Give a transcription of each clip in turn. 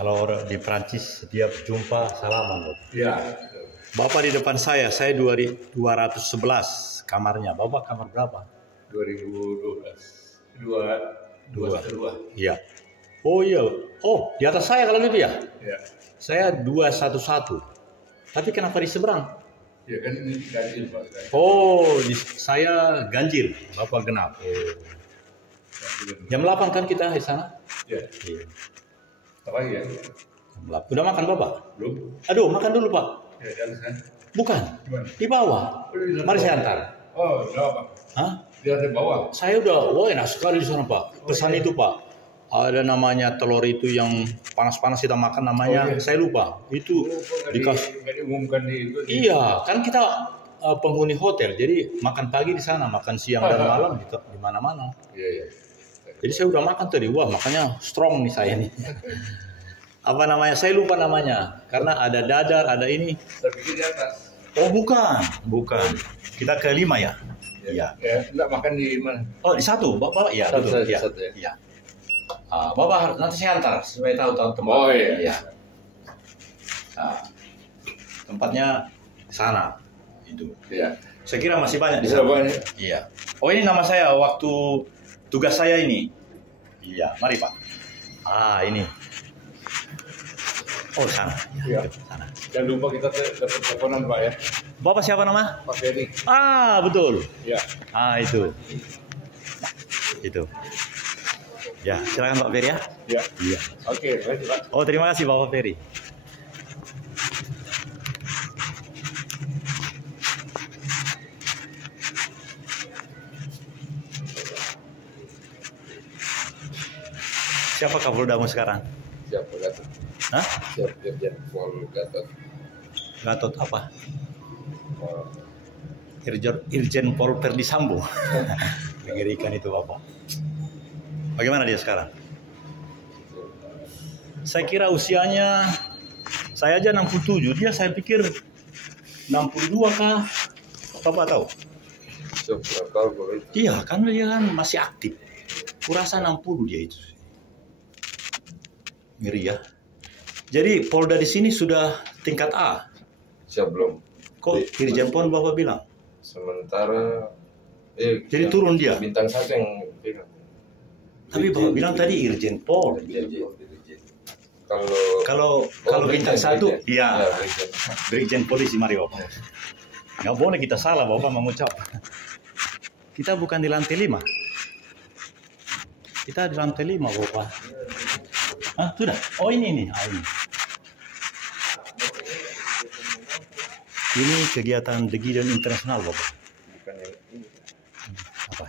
Kalau di Prancis setiap jumpa salaman. Iya. Bapak di depan saya 211 kamarnya. Bapak kamar berapa? 2012. Dua. Iya. Oh iya. Oh, di atas saya kalau gitu ya? Iya. Saya 211. Tapi kenapa di seberang? Ya kan ini ganjil Pak. Oh, saya ganjil, Bapak genap. Jam 8 kan kita di sana? Iya. Iya. Apa ya? Udah makan Bapak? Belum. Aduh, makan dulu Pak. Ya kan saya. Bukan. Gimana? Di bawah. Mari saya antar. Oh, udah Pak. Hah? Di atas bawah. Saya udah, wah enak sekali di sana Pak. Pesan itu Pak. Ada namanya telur itu yang panas-panas kita makan namanya, saya lupa. Itu dikasih. Nggak diumumkan di itu. Iya, kan kita penghuni hotel, jadi makan pagi di sana, makan siang dan malam di mana-mana. Iya. Jadi saya udah makan tadi, wah makanya strong nih saya nih. Apa namanya? Saya lupa namanya, karena ada dadar, ada ini. Saya pikir di atas. Oh bukan. Kita ke 5 ya? Iya. Ya, enggak makan di mana? Oh di satu, Bapak? Iya, betul. Iya. Iya. Bapak harus nanti saya antar supaya tahu tempat. Oh iya. Nah, tempatnya sana itu. Iya. Saya kira masih banyak di Bisa sana. banyak. Iya. Oh ini nama saya waktu tugas saya ini. Iya, mari Pak. Ini. Oh sana. Iya. Sana. Jangan lupa kita dapat teleponan Pak ya. Bapak siapa nama? Pak Ferry. Betul. Iya. Itu. Itu. Ya, silakan Pak Ferry ya. Iya. Oke, baik Pak. Oh, terima kasih Bapak Ferry. Siapa Kapoldamu sekarang? Siap, Gatot. Hah? Siap, Irjen Pol Gatot. Gatot apa? Irjen Pol Verdi Sambo. Mengerikan itu Bapak. Bagaimana dia sekarang? Saya kira usianya, saya aja 67, dia saya pikir 62 kah? Bapak tahu? Iya, kan dia kan masih aktif. Kurasa 60 dia itu. Ngeri ya. Jadi Polda di sini sudah tingkat A. Siap belum? Kok Irjen Pol Bapak bilang? Sementara Jadi turun dia. Bintang 1 yang pegang. Tapi Bapak bilang tadi Irjen Pol. Kalau bintang 1, iya, Brigjen Polisi, mari Bapak. Nggak boleh kita salah Bapak mengucap. Kita bukan di lantai 5. Kita di lantai 5 Bapak. Ah, sudah. Oh ini nih. Ah, ini. Ini kegiatan The Gideon Internasional Bapak. Bukan yang ini. Apa?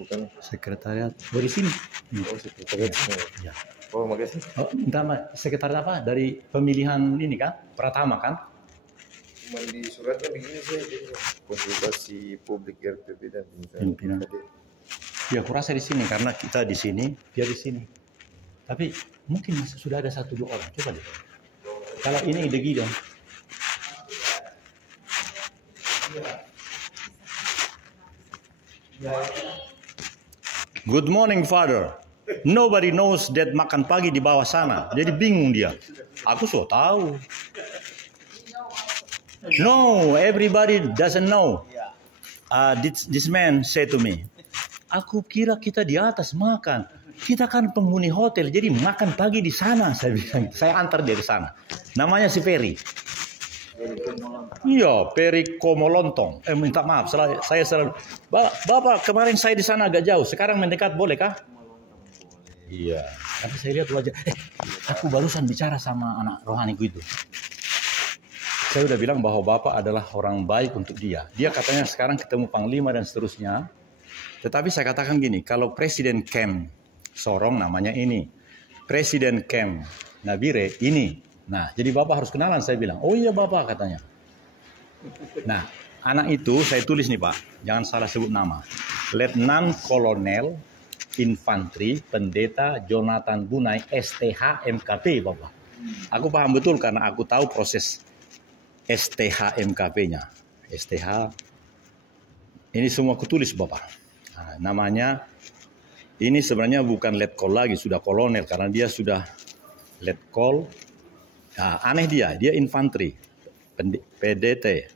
Bukan. Sekretariat. Oh di sini. Oh, sekretariat. Ya. Oh, makasih. Oh, entah sekretariat apa? Dari pemilihan ini kan? Pratama kan? Cuma di suratnya begini sih, konsultasi publik RPP dan Pimpinan. Ya, aku rasa di sini karena kita di sini, dia di sini. Tapi mungkin masih sudah ada 1-2 orang. Coba deh. Kalau ini The Gideon. Good morning, Father. Nobody knows that makan pagi di bawah sana. Jadi bingung dia. Aku so tahu. No, everybody doesn't know. This man said to me, aku kira kita di atas makan. Kita kan penghuni hotel, jadi makan pagi di sana. Saya bilang, saya antar dia ke sana. Namanya si Ferry. Iya, Ferry Komolontong. Minta maaf, saya selalu. Bapak, kemarin saya di sana agak jauh. Sekarang mendekat boleh kah? Iya. Tapi saya lihat wajah. Aku barusan bicara sama anak rohaniku itu. Saya udah bilang bahwa Bapak adalah orang baik untuk dia. Dia katanya sekarang ketemu Panglima dan seterusnya. Tetapi saya katakan gini, kalau Presiden Kem Sorong namanya ini, Presiden Kem Nabire ini. Nah, jadi Bapak harus kenalan, saya bilang. Oh iya Bapak katanya. Nah, anak itu saya tulis nih Pak, jangan salah sebut nama. Letnan Kolonel Infanteri Pendeta Jonathan Bunai STH MKP Bapak. Aku paham betul karena aku tahu proses STH MKP-nya. STH ini semua kutulis Bapak. Nah, namanya ini sebenarnya bukan letkol lagi, sudah kolonel karena dia sudah letkol. Nah, aneh dia infanteri. PDT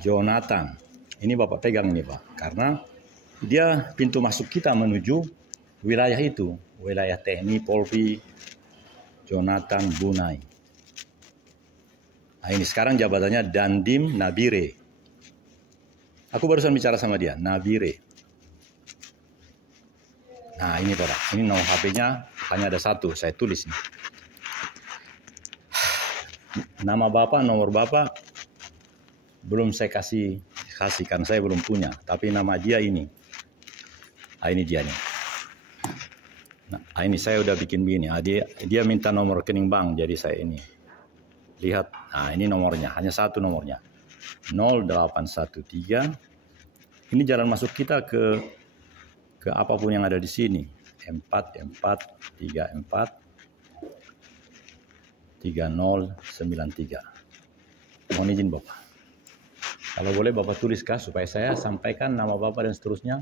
Jonathan. Ini Bapak pegang ini Pak, karena dia pintu masuk kita menuju wilayah itu, wilayah TNI Polri Jonathan Bunai. Nah, ini sekarang jabatannya Dandim Nabire. Aku barusan bicara sama dia, Nabire. Nah ini Bapak, ini nomor HP-nya hanya ada 1, saya tulis nih. Nama Bapak, nomor Bapak belum saya kasihkan, saya belum punya. Tapi nama dia ini. Nah, ini dia nih. Nah, ini saya udah bikin begini. Nah, dia minta nomor rekening bank, jadi saya ini. Lihat, nah ini nomornya, hanya 1 nomornya. 0813. Ini jalan masuk kita ke apapun yang ada di sini. 44343093. Mohon izin Bapak. Kalau boleh Bapak tuliskah supaya saya sampaikan nama Bapak dan seterusnya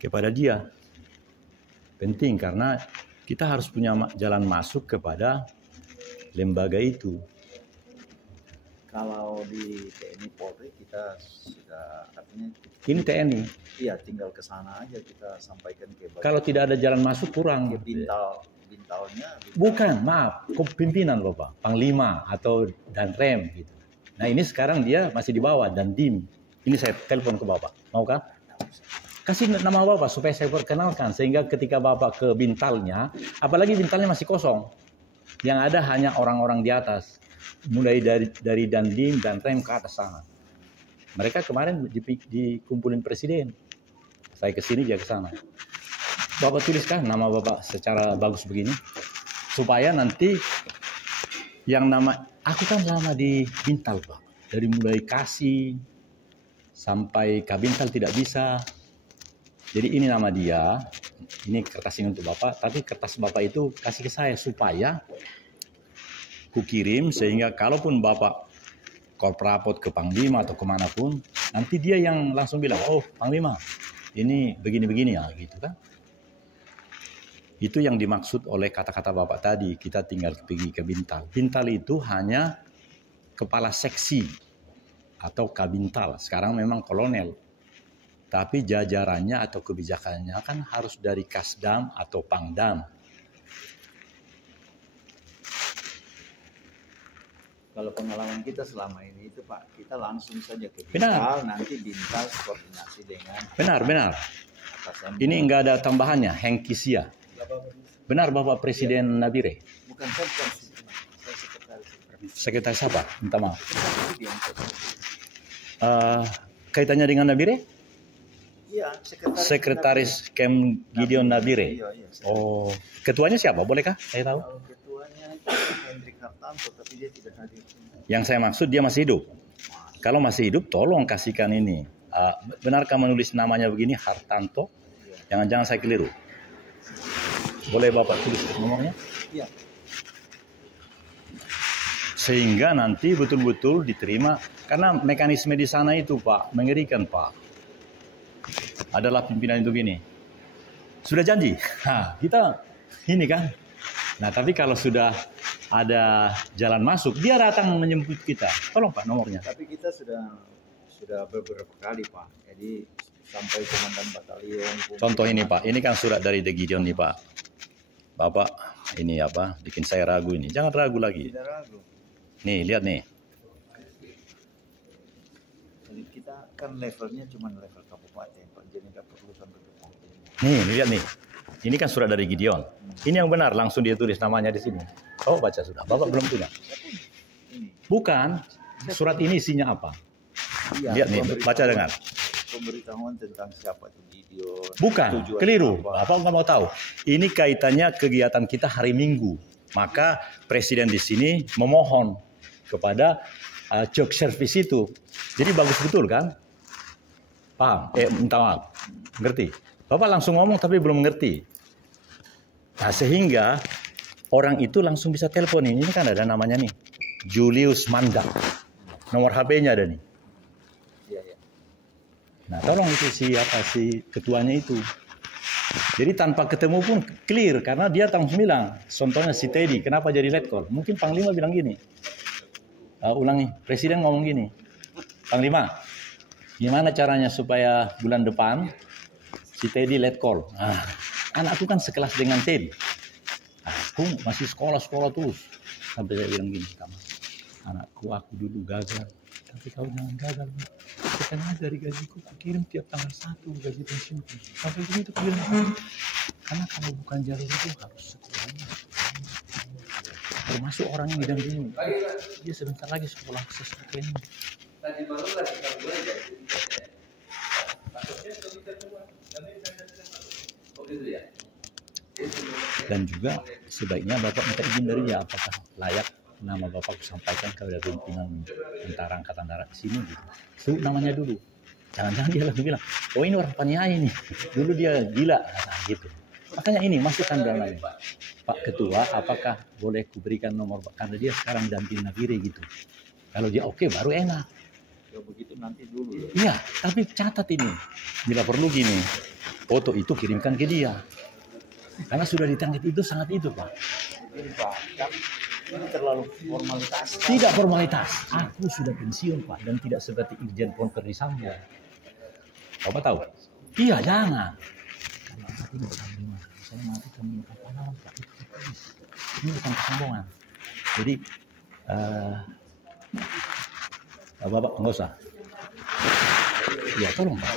kepada dia. Penting karena kita harus punya jalan masuk kepada lembaga itu. Kalau di TNI Polri kita sudah artinya ini TNI. Iya, tinggal ke sana aja kita sampaikan ke kalau tidak ada jalan masuk kurang. Ke bintalnya. Bukan, maaf, pimpinan Bapak, Panglima atau Danrem gitu. Nah, ini sekarang dia masih di bawah Dandim. Ini saya telepon ke Bapak. Maukah? Kasih nama Bapak supaya saya perkenalkan sehingga ketika Bapak ke bintalnya, apalagi bintalnya masih kosong. Yang ada hanya orang-orang di atas. Mulai dari Dandim dan Rem ke atas sana. Mereka kemarin dikumpulin presiden. Saya ke sini, dia ke sana. Bapak tuliskan nama Bapak secara bagus begini. Supaya nanti yang nama, aku kan lama di Bintal Pak. Dari mulai kasih sampai Kabintal tidak bisa. Jadi ini nama dia. Ini kertas ini untuk Bapak. Tapi kertas Bapak itu kasih ke saya supaya kukirim sehingga kalaupun Bapak korprapot ke Panglima atau kemanapun, nanti dia yang langsung bilang, oh Panglima, ini begini-begini ya, gitu kan. Itu yang dimaksud oleh kata-kata Bapak tadi, kita tinggal pergi ke Bintal. Bintal itu hanya kepala seksi atau Kabintal, sekarang memang kolonel. Tapi jajarannya atau kebijakannya kan harus dari Kasdam atau Pangdam. Kalau pengalaman kita selama ini itu Pak, kita langsung saja ke Benar. Bintal, nanti Bintal koordinasi dengan Benar. atasan. Ini enggak ada tambahannya, Hengkisia. Benar Bapak Presiden Nabire? Bukan saya, saya sekretaris. Sekretaris siapa? Minta maaf. Sekretaris Gideon. Kaitannya dengan Nabire? Iya, Sekretaris Kem Gideon Nabire. Iya. Oh, ketuanya siapa? Bolehkah saya tahu? Kalau ketuanya itu Hendrik Hartanto, tapi dia tidak hadir. Yang saya maksud dia masih hidup. Kalau masih hidup, tolong kasihkan ini. Benarkah menulis namanya begini, Hartanto? Jangan-jangan saya keliru. Boleh Bapak tulis nomornya? Iya. Sehingga nanti betul-betul diterima. Karena mekanisme di sana itu Pak, mengerikan Pak. Adalah pimpinan itu gini. Sudah janji. Kita ini kan. Nah tapi kalau sudah ada jalan masuk, dia datang menjemput kita. Tolong Pak nomornya. Tapi kita sudah beberapa kali Pak. Jadi sampai komandan batalion. Contoh ini Pak, ini kan surat dari De Gideon nih Pak. Bapak ini apa, bikin saya ragu ini. Jangan ragu lagi. Tidak ragu. Nih, lihat nih. Jadi kita kan levelnya cuma level kabupaten Pak. Jadi nggak perlu sampai ke kabupaten. Nih, lihat nih. Ini kan surat dari Gideon. Ini yang benar, langsung dia tulis namanya di sini. Oh, baca sudah. Bapak belum punya. Ini. Bukan. Surat ini isinya apa? Iya, Lihat nih, baca dengar. Pemberitahuan tentang siapa itu Gideon. Bukan, tujuan keliru. apa. Bapak nggak mau tahu. Ini kaitannya kegiatan kita hari Minggu. Maka Presiden di sini memohon kepada church service itu. Jadi bagus betul kan? Paham? Minta maaf. Ngerti? Bapak langsung ngomong tapi belum ngerti. Nah sehingga orang itu langsung bisa telepon ini. Ini kan ada namanya nih. Julius Manda. Nomor HP-nya ada nih. Iya. Nah tolong itu si ketuanya itu. Jadi tanpa ketemu pun clear karena dia langsung bilang. Contohnya si Teddy, kenapa jadi letkol? Mungkin Panglima bilang gini. Ulangi, Presiden ngomong gini. Panglima, gimana caranya supaya bulan depan si Teddy letkol? Anakku kan sekelas dengan Teddy. Aku masih sekolah terus. Sampai saya bilang gini, anakku aku dulu gagal. Tapi kau jangan gagal. Karena dari gajiku aku kirim tiap tanggal 1 gaji pensiunku. Sampai begitu aku bilang, karena kalau bukan jalur itu harus sekolah. Termasuk orang yang bidang ini. Dia sebentar lagi sekolah sesuatu ini. Dan juga sebaiknya Bapak minta izin dari dia apakah layak nama Bapak sampaikan kepada pimpinan tentara angkatan darat di sini gitu. Sebut namanya dulu. Jangan-jangan dia langsung bilang, oh ini orang Paniai nih. Dulu dia gila. Nah, gitu. Makanya ini masukkan dalam ini. Pak Ketua, apakah boleh kuberikan nomor karena dia sekarang damping Nabire gitu. Kalau dia oke, baru enak. Ya begitu nanti dulu. Iya, tapi catat ini. Bila perlu gini, foto itu kirimkan ke dia. Karena sudah ditangkap itu sangat itu Pak. Jadi Pak, ini terlalu formalitas. Tidak formalitas. Aku sudah pensiun Pak dan tidak seperti Irjen Pol Verdi Sambo. Bapak tahu? Iya, jangan. Karena aku tidak Panglima. Saya nanti kami apa namanya Pak? Ini bukan kesombongan. Jadi Bapak nggak usah. Ya tolong Pak.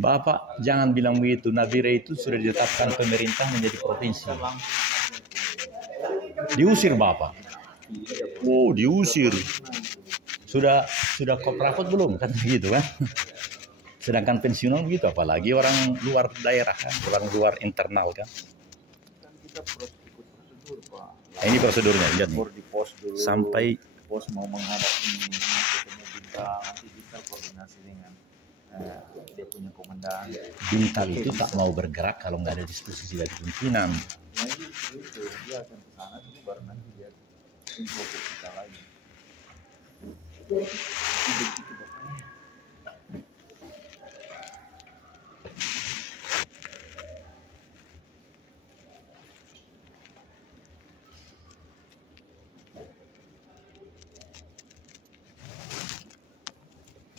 Bapak jangan bilang begitu. Nabire itu sudah ditetapkan pemerintah menjadi provinsi. Diusir Bapak. Oh, diusir. Sudah koprakot belum kan begitu kan? Sedangkan pensiunan begitu, apalagi orang luar daerah kan, orang luar internal kan. Kan kita ikut prosedur Pak. Nah, ini prosedurnya, lihat nih. Di pos dulu. Sampai pos mau menghadap ini, ketemu Bintal, nanti Bintal koordinasi dengan dia punya komandan. Bintal itu tak mau bergerak kalau nggak ada disposisi dari pimpinan. Nah itu dia akan ke sana dulu baru nanti dia info ke kita lagi.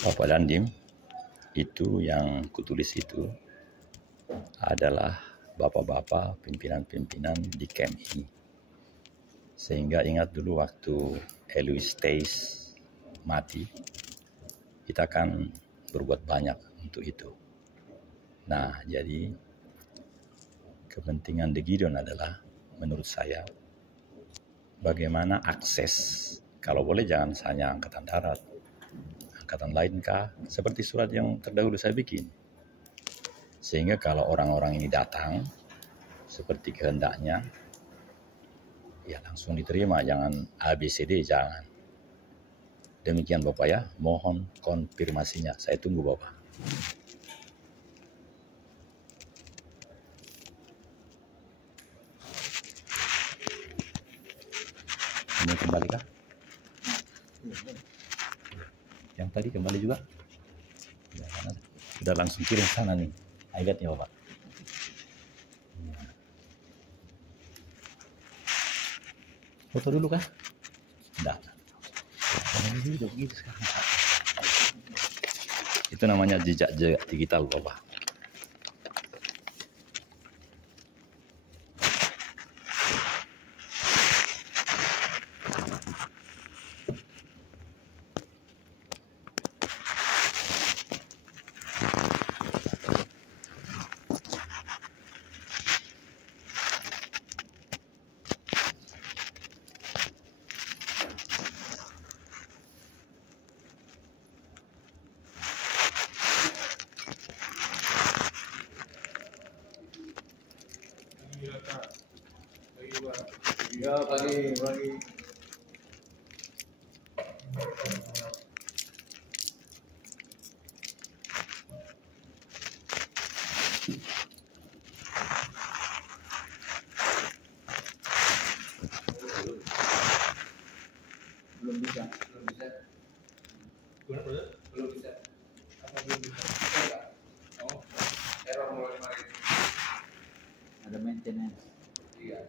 Bapak Dandim, itu yang kutulis itu adalah bapak-bapak pimpinan-pimpinan di camp ini. Sehingga ingat dulu waktu Eloise Stace mati, kita akan berbuat banyak untuk itu. Nah, jadi kepentingan The Gideon adalah menurut saya bagaimana akses, kalau boleh jangan hanya angkatan darat, angkatan lain kah, seperti surat yang terdahulu saya bikin. Sehingga kalau orang-orang ini datang seperti kehendaknya, ya langsung diterima, jangan ABCD, jangan. Demikian Bapak ya, mohon konfirmasinya, saya tunggu Bapak. Ini kembali kah? Yang tadi kembali juga? Ya, sudah langsung kirim sana nih, iPad-nya Bapak. Foto dulu kah? Enggak. Itu namanya jejak digital Bapak. Ya, bagi. Belum bisa. Oh, error mulai kemarin. Ada maintenance. Iya.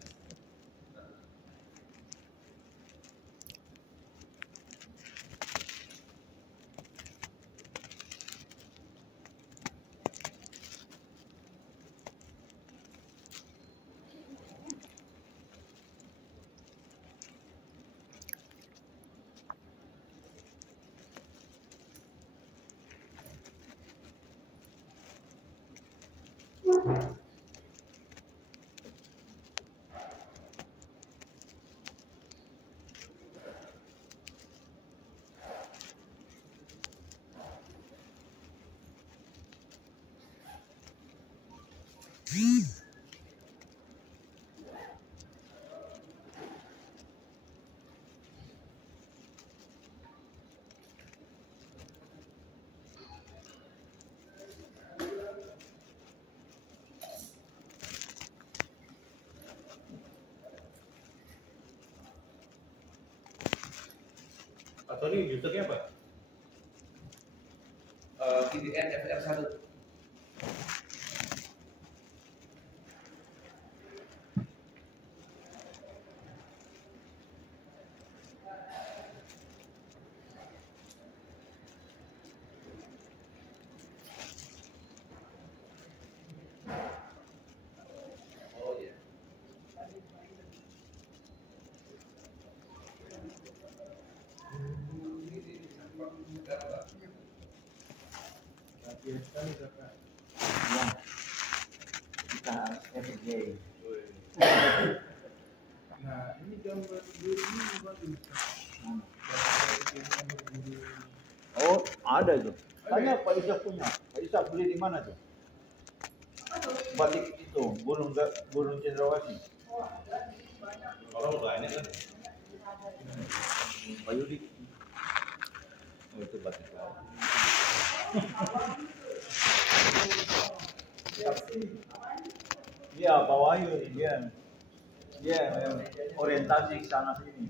Atau ini usernya apa? VDN FR1. Oh ya. Ya. Kita FJ. Nah, ini gambar biru ini bagus. Oh, ada itu. Tanya Pak Isa punya. Pak Isa beli di mana tuh? Batik itu, Gunung Cendrawasih. Orang banyak kan? Pak Yudi. Oh, itu batik laut. Iya, Pak Wahyu nih dia orientasi ke sana sini.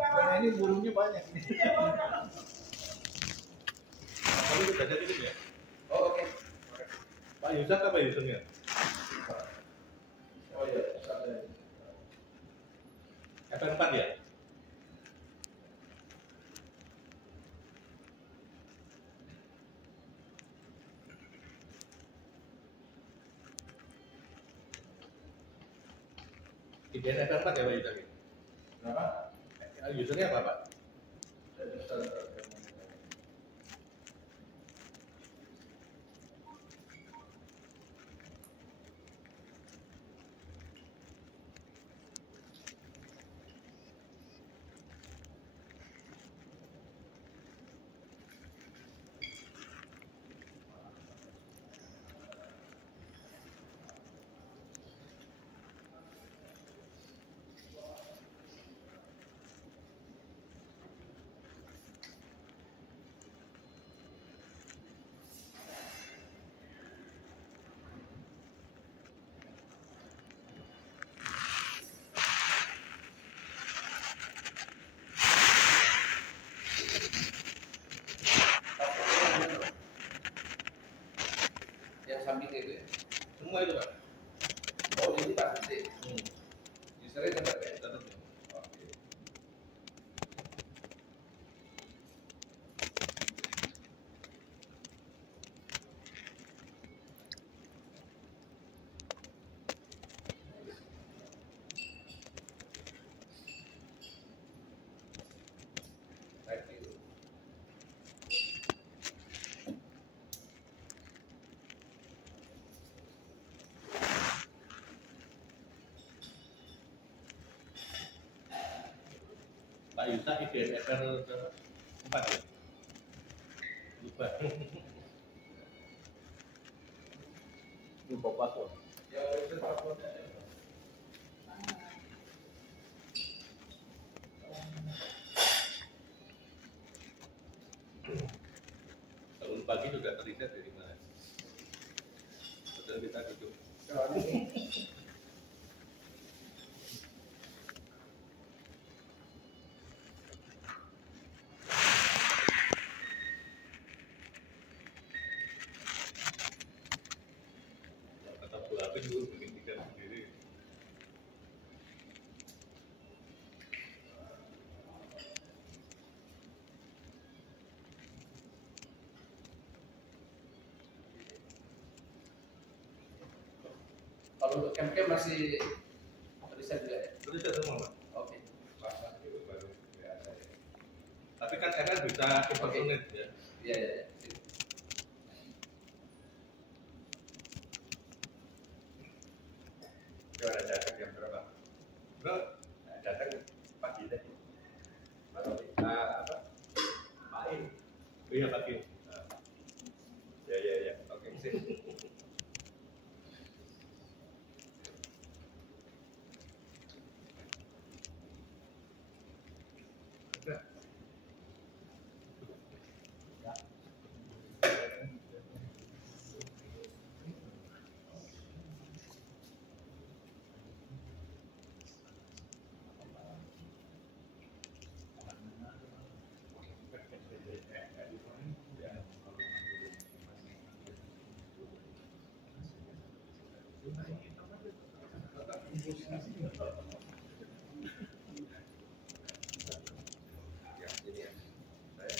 Karena ini burungnya banyak nih. Kamu kita jadi ya? Oh oke. Pak Yusak apa usernya? FR4 ya? Idean FR4 ya Pak Yusuf? Kenapa? Usernya apa Pak? Yang samping itu ya? Semua itu Pak. Oh, ini pasti. Usernya tetap ya? Tetap. Oke. Baik, itu. Pak Yusa IDN FR4 ya? Lupa. Lupa password. Ya, user passwordnya ada. Bangun pagi sudah terlihat dari mana? Betul kita duduk. Kata bola api dulu bikin tiket sendiri. Kalau untuk camp-camp masih riset juga ya? Terlihat semua Pak. Oke. Pas itu baru biasa ya. Tapi kan FR bisa impersonate ya. Iya, iya, iya. Itu ada datang jam berapa? Bro, Datang pagi tadi. Baru apa? Main. iya pagi. Ya, ya, ya. Oke, sip. Ya, ini ya. Saya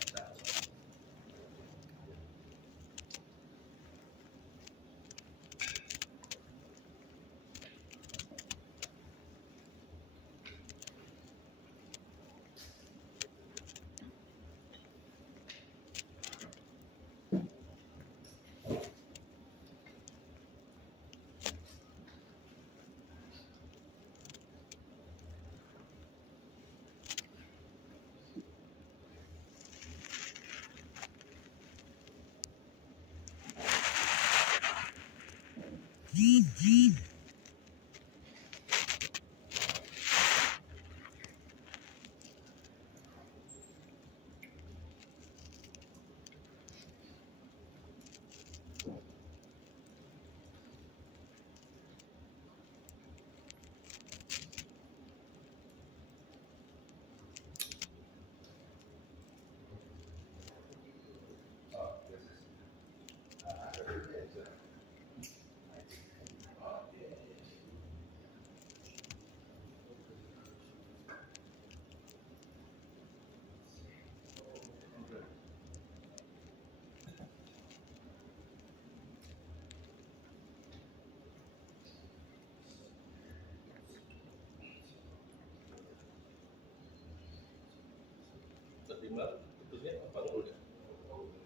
maksimal betulnya bangun udah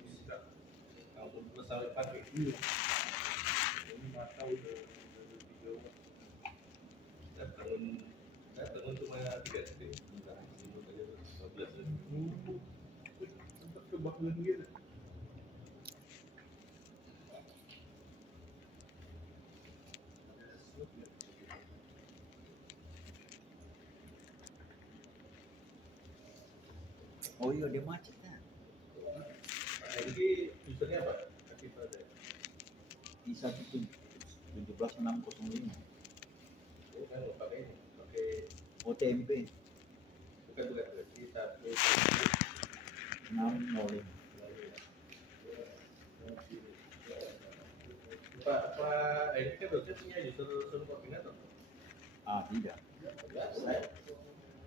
bisa langsung sampai pagi. Ini mata udah 3 saya bangun cuma 3 detik enggak semut aja 12 detik sempat kebangun gitu. Oh iya, dia macet kan? Ini usernya apa? Kasih pada I17605 itu kan pakai ini, pakai OTMP bukan kita 605. Pak ini kan harusnya punya user koordinator. Ah, tidak.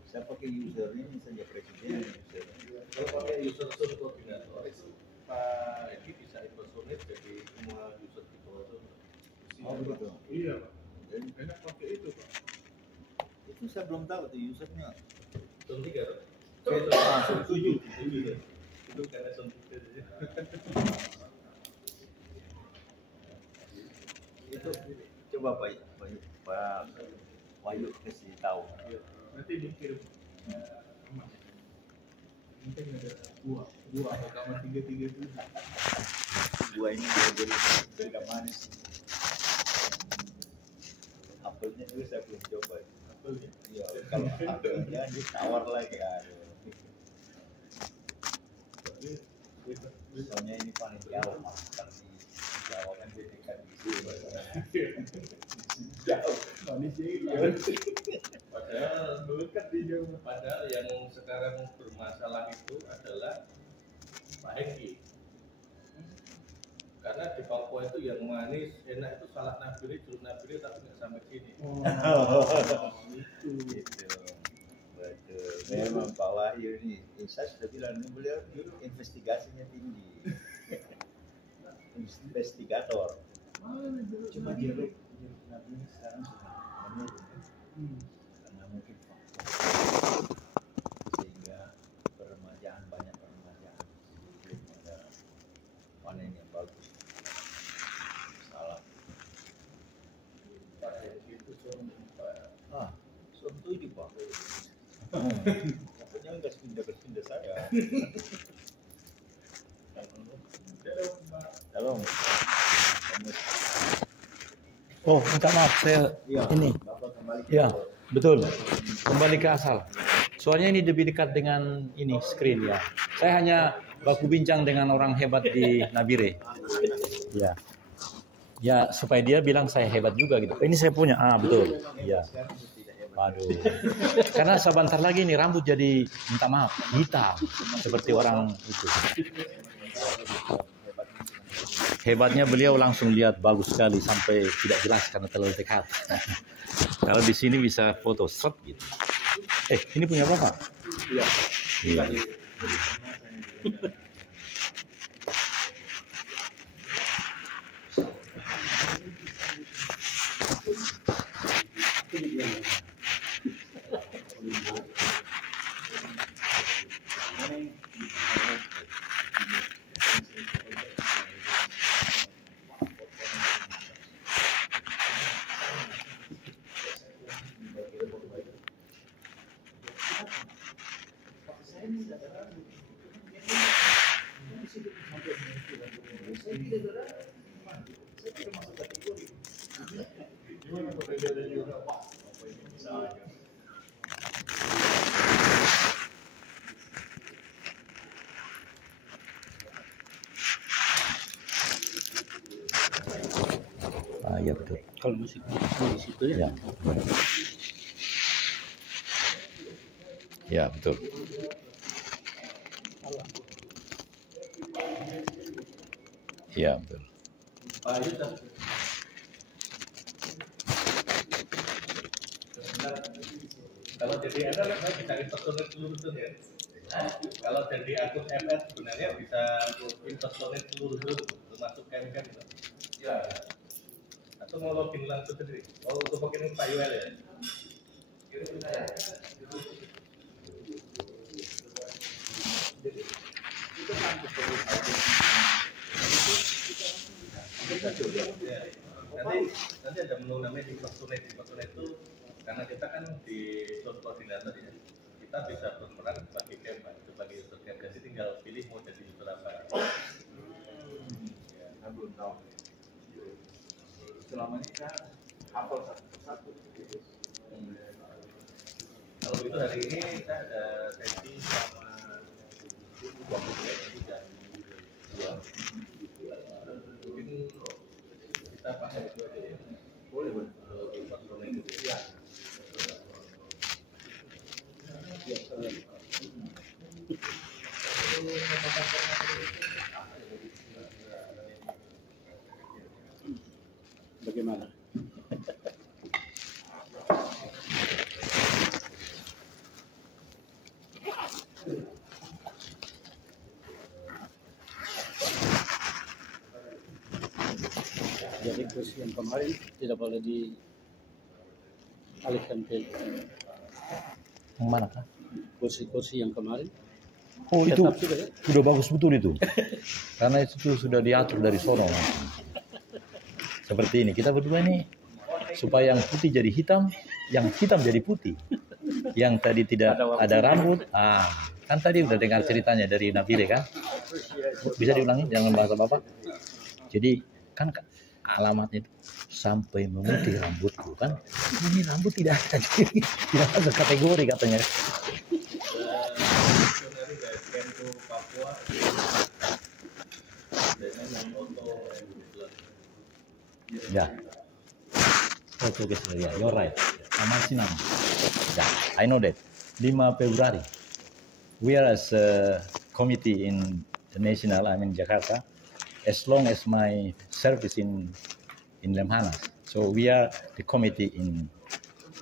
Saya pakai usernya ini saja presiden. Kalau pakai user koordinator itu Pak Edi bisa impersonate jadi semua user di bawah itu. Oh begitu. Iya Pak. Jadi Enak pakai itu Pak. itu saya belum tahu tuh usernya. Zone 3 Pak. Zone 7 itu karena zone 3 saja. Itu coba Pak Wahyu kasih tahu. Nanti dikirim. Mungkin ada buah atau kamar 3 itu. Buah ini jadi tidak manis. Apelnya itu saya belum coba. Apelnya? Iya, kalau apelnya ditawar lagi. Aduh. Soalnya ini paling jauh mas, kan di Jawa kan dia dekat di sini. Jauh, manisnya itu. Padahal dekat di Jawa. Padahal yang sekarang bermasalah itu adalah Pak Hengki. Karena di Papua itu yang manis, enak itu salak nabiri, jeruk nabiri tapi nggak sampai sini. Itu. Betul. Memang Pak Wahyu ini, saya sudah bilang ini beliau dulu investigasinya tinggi. Investigator. Cuma jeruk nabiri sekarang sudah menurun. Karena mungkin faktor sehingga peremajaan banyak peremajaan belum ada panen yang bagus. Salah. Pak Hengki itu Ah, som 7 Pak. Pokoknya enggak pindah saya. Tolong. Oh, minta maaf saya Iya, ini. Bapak kembali ke Ya, betul. Kembali ke asal. Soalnya ini lebih dekat dengan ini screen ya. Saya hanya baku bincang dengan orang hebat di Nabire. Ya. Ya, supaya dia bilang saya hebat juga gitu. Ini saya punya. Ah, betul. Iya. sekarang tidak hebat. Waduh. Karena sebentar lagi nih rambut jadi minta maaf hitam seperti orang itu. Hebatnya beliau langsung lihat bagus sekali sampai tidak jelas karena terlalu dekat. Kalau di sini bisa foto shot gitu. Ini punya Bapak? Iya. Iya. Ah, ya betul. Kalau musik di situ Ya. Ya, betul. Ya, betul. Pak Yudha. Kalau jadi Anda kan bisa impersonate seluruh dunia. Kalau jadi akun FS sebenarnya bisa impersonate seluruh dunia, termasuk KMK. Ya. Atau mau login langsung sendiri? Oh, untuk login Pak Yuel ya? Kirim saya. Jadi Nanti ada menu namanya di personate. Di personate itu karena kita kan di zone koordinator ya, kita bisa berperan sebagai camp, sebagai user camp. Jadi tinggal pilih mau jadi user apa. Saya belum tahu. Selama ini saya hafal satu persatu. Kalau itu hari ini kita ada sesi sama waktu itu jam 2. Mungkin kita pakai itu aja ya. Boleh, boleh. Di personate itu ya. Bagaimana? Jadi kursi yang kemarin tidak boleh dialihkan ke Yang mana kah? kursi-kursi yang kemarin. Oh itu Tetap sudah ya? sudah bagus betul itu. Karena itu tuh sudah diatur dari sono langsung. Seperti ini, kita berdua ini supaya yang putih jadi hitam, yang hitam jadi putih. Yang tadi tidak ada rambut, kan tadi udah dengar ceritanya dari Nabire kan? Bisa diulangi, jangan bahasa Bapak. Jadi kan alamatnya itu sampai memutih rambutku kan? Ini rambut tidak ada, tidak ada kategori katanya. Misioneri dari Kento Papua dengan yang foto Ya. Oke, ya, you're right. Aman sih nama. Ya, I know that. 5 Februari. We are as a committee in the national, I mean Jakarta, as long as my service in Lemhanas. So we are the committee in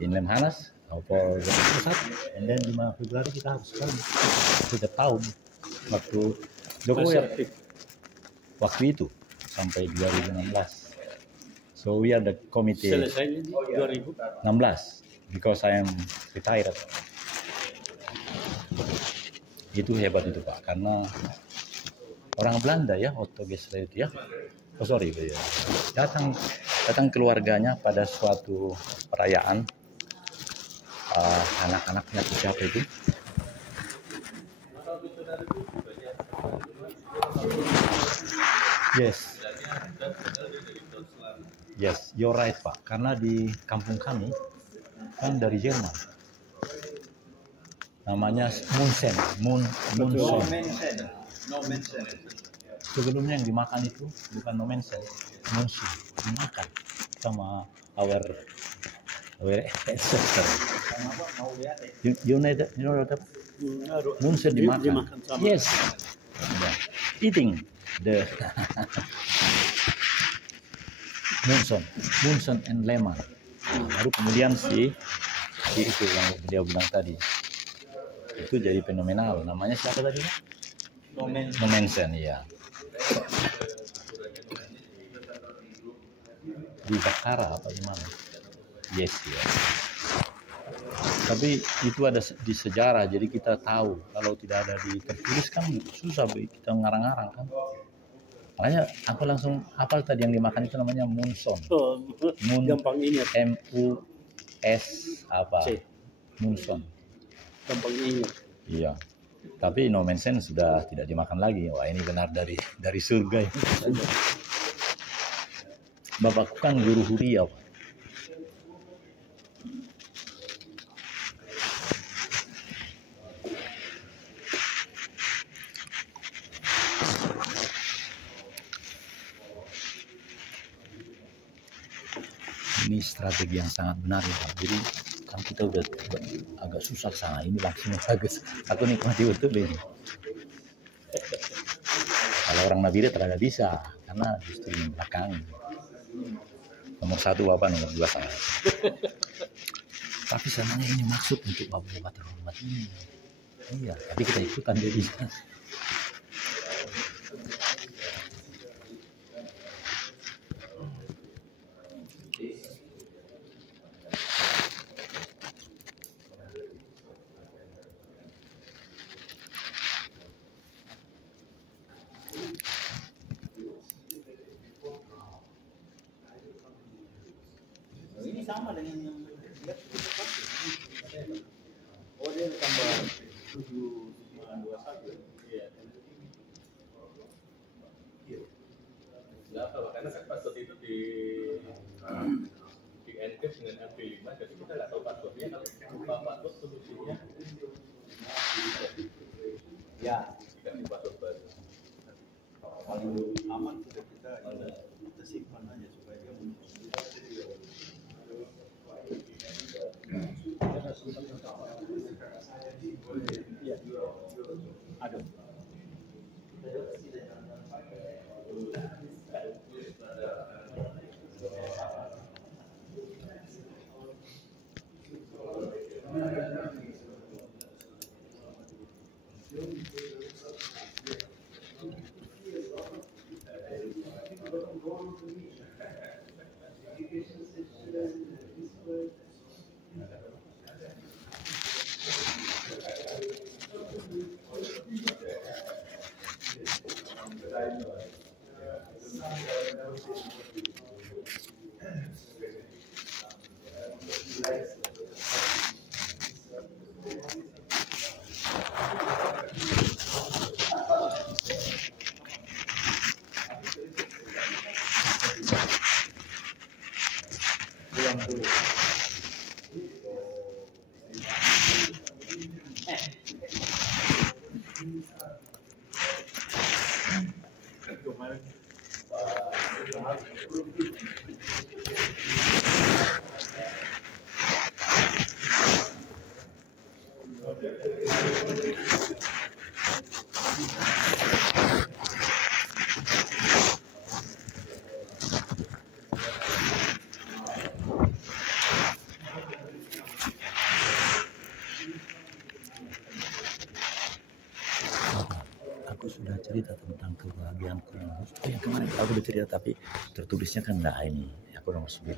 Lemhanas for the pusat, and then 5 Februari kita harus sekali setiap tahun waktu Jokowi waktu itu sampai 2016. So we are the committee Selesai 2016. because I am retired. Itu hebat itu Pak, karena orang Belanda ya, Otto Gesler itu ya. Oh sorry, ya. datang keluarganya pada suatu perayaan anak-anaknya siapa itu? Yes, you're right Pak. Karena di kampung kami kan dari Jerman. Namanya Munsen. No mention. Sebelumnya yang dimakan itu bukan Munsen, Munsen dimakan sama our ancestor. You know that? Munsen dimakan. sama. Yes. Eating the Munson and lemon. Baru kemudian si itu yang beliau bilang tadi itu jadi fenomenal. Namanya siapa tadi? No mention ya. Di Jakarta apa gimana? Yes ya. Tapi itu ada di sejarah, jadi kita tahu. Kalau tidak ada di tertulis kan susah kita ngarang-ngarang kan. Makanya aku langsung hafal tadi yang dimakan itu namanya Munson. Oh, gampang ingat. M-U-S apa? C. Munson. Gampang ingat. Iya. Tapi no mention sudah tidak dimakan lagi. Wah ini benar dari surga ini. Bapakku kan guru huria Pak. Ini strategi yang sangat benar ya Pak. Jadi kan kita udah agak susah sana, ini langsung bagus. Aku nikmati betul ini. Kalau orang Nabire ternyata bisa, karena justru di belakang. Nomor 1 Bapak, nomor 2 saya. Tapi sebenarnya ini maksud untuk Bapak terhormat ini. Iya, tapi kita ikutan jadi. sama dengan yang lihat itu kan. Oh dia tambah 7,21. Iya. Kenapa? Karena kan password itu di encrypt dengan MD5, jadi kita nggak tahu passwordnya. Kalau lupa password solusinya Ya, dikasih password baru. paling aman sudah kita simpan aja supaya dia muncul. Iya. Aduh. Aku sudah cerita tentang kebahagiaanku. Oh yang kemarin aku udah cerita tapi tertulisnya kan enggak ini. Aku nomor 9.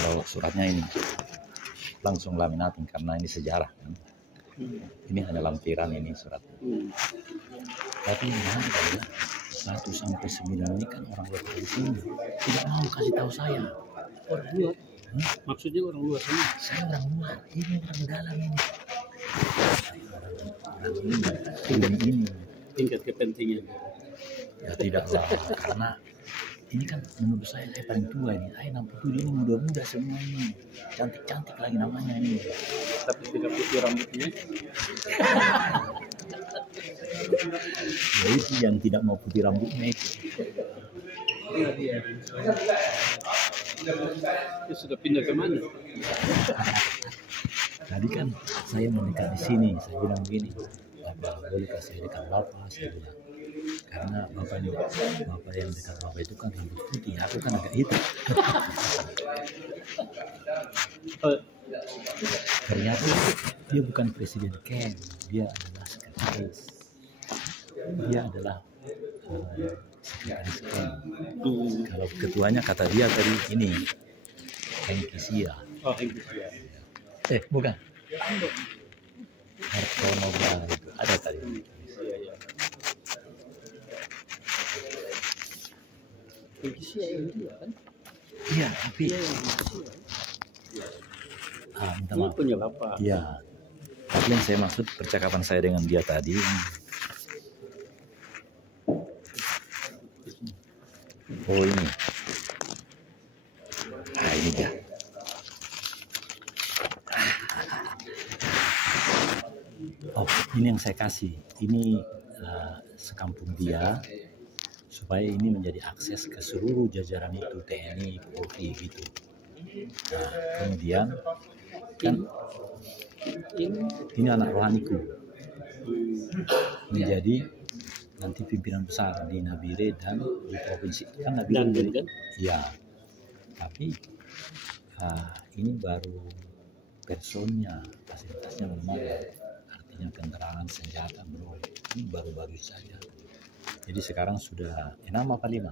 Kalau suratnya ini langsung laminating karena ini sejarah kan. Ini hanya lampiran ini surat. Tapi yang menarik adalah 1 sampai 9 ini kan orang luar dari sini tidak mau kasih tahu saya. Orang luar. Maksudnya orang luar semua. Saya orang luar, ini orang dalam ini. Ini. Tingkat kepentingan. Ya tidaklah, karena ini kan menurut saya paling tua ini. Saya 67 ini muda-muda semua ini. Cantik-cantik lagi namanya ini. Tapi tidak putih rambutnya. Ya itu yang tidak mau putih rambutnya itu. Dia sudah pindah ke mana? Tadi kan saya mendekat di sini, saya bilang begini, Bapak boleh kasih dekat Bapak, saya bilang. Karena Bapak yang dekat Bapak itu kan rambut putih, aku kan agak hitam. Ternyata dia bukan presiden Ken, dia adalah sekretaris. Dia adalah sekretaris Ken. Kalau ketuanya kata dia tadi ini Hengki Sia. Oh, Hengki Sia. Bukan. Hartono itu ada tadi. Iya. Hengki Sia India kan? Iya, tapi minta maaf. Punya Bapak. Iya. Tapi yang saya maksud percakapan saya dengan dia tadi. Oh ini. Ini dia. Oh, ini yang saya kasih. Ini sekampung dia supaya ini menjadi akses ke seluruh jajaran itu TNI, Polri gitu. Nah, kemudian kan ini anak rohaniku menjadi nanti pimpinan besar di Nabire dan di provinsi itu kan Nabire kan? Iya. Tapi ini baru personnya, fasilitasnya belum ada. Artinya kendaraan, senjata belum. Ini baru-baru saja. Jadi sekarang sudah 6 apa 5?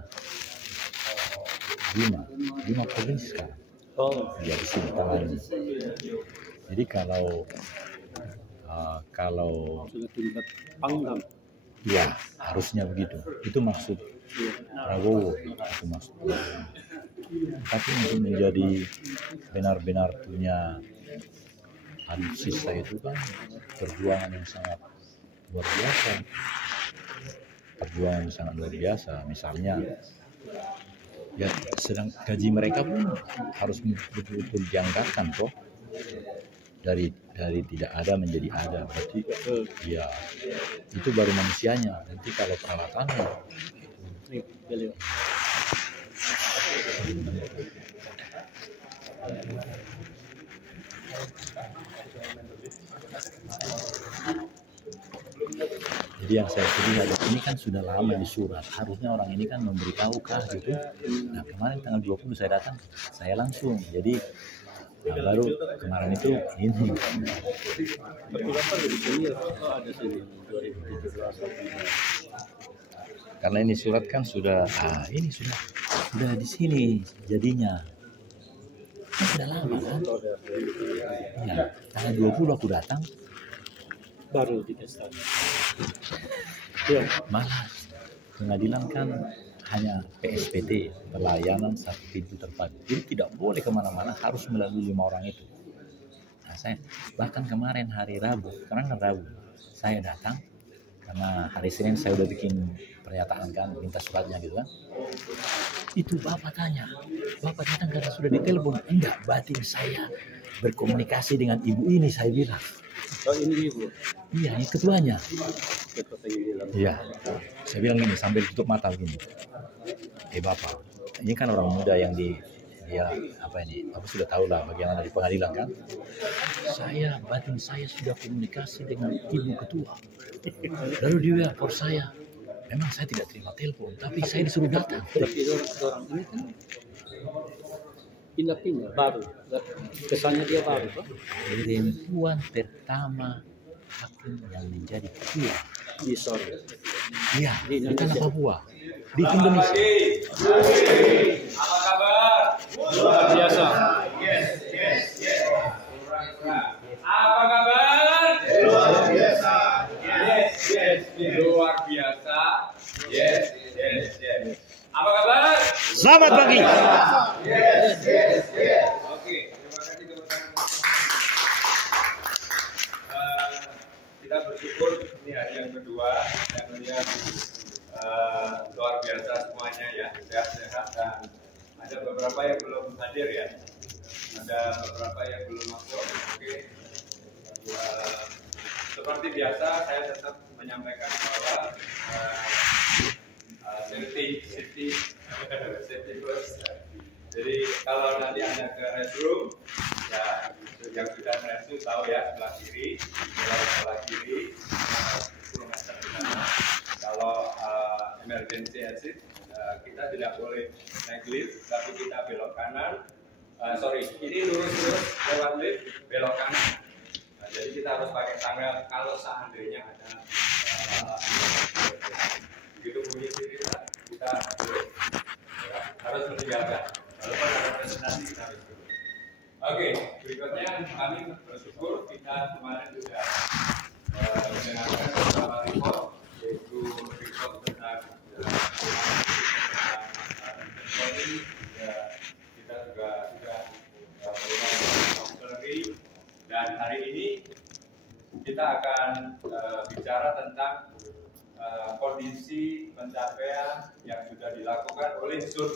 5 provinsi sekarang. Oh, ya di sini tangannya. Jadi kalau sudah terlibat panggang. ya harusnya begitu. Itu maksud Prabowo, itu maksud Prabowo. Tapi untuk menjadi benar-benar punya alutsista itu kan perjuangan yang sangat luar biasa. Perjuangan yang sangat luar biasa. Misalnya, ya sedang gaji mereka pun harus betul-betul diangkatkan toh. Dari tidak ada menjadi ada, berarti ya itu baru manusianya. Nanti kalau peralatannya jadi yang saya pilih ini kan sudah lama di surat, harusnya orang ini kan memberitahu gitu. Nah kemarin tanggal 20 saya datang, saya langsung, jadi baru kemarin itu ini. Karena ini surat kan sudah, ini sudah di sini jadinya. Ini sudah lama kan? Ya, tanggal 20 aku datang. Baru dikasih. Malah pengadilan kan hanya PSPT, pelayanan satu pintu terpadu. Jadi tidak boleh kemana-mana, harus melalui 5 orang itu. Nah, saya bahkan kemarin hari Rabu, karena Rabu saya datang karena hari Senin saya udah bikin pernyataan kan, minta suratnya gitu kan. Itu bapak datang karena sudah ditelepon. Enggak, batin saya berkomunikasi dengan ibu ini, saya bilang. Oh ini ibu? Iya, ini ketuanya. Iya, saya bilang gini sambil tutup mata begini. Bapak, ini kan orang muda yang dia sudah tahu lah bagaimana di pengadilan kan. Batin saya sudah komunikasi dengan ibu ketua. Lalu dia WhatsApp saya. Memang saya tidak terima telepon, tapi saya disuruh datang. Tapi orang ini kan pindah-pindah baru. Kesannya dia baru, Pak. Perempuan pertama hakim yang menjadi ketua Di sore. Iya, di tanah Papua, di Indonesia. Apa kabar? Luar biasa. Yes. Apa kabar? Luar biasa. Yes. Luar biasa. Yes. Apa kabar? Selamat pagi. Yes. Oke, terima kasih teman-teman. Kita bersyukur ini hari yang kedua dan melihat luar biasa semuanya ya, sehat-sehat, dan ada beberapa yang belum hadir ya, ada beberapa yang belum masuk. Oke. Seperti biasa saya tetap menyampaikan bahwa safety first. Jadi kalau nanti Anda ke restroom, ya yang sudah restroom tahu ya, sebelah kiri, Kalau emergency exit, kita tidak boleh naik lift, tapi kita belok kanan. Ini lurus lewat lift, belok kanan. Nah, jadi kita harus pakai tangga kalau seandainya ada begitu bunyi sirine, kita harus meninggalkan. Kalau ada presentasi kita harus dulu. Oke, berikutnya kami bersyukur kita kemarin sudah mendengarkan beberapa report, yaitu report tentang kita juga sudah melakukan auxiliary, dan hari ini kita akan bicara tentang kondisi pencapaian yang sudah dilakukan oleh Sur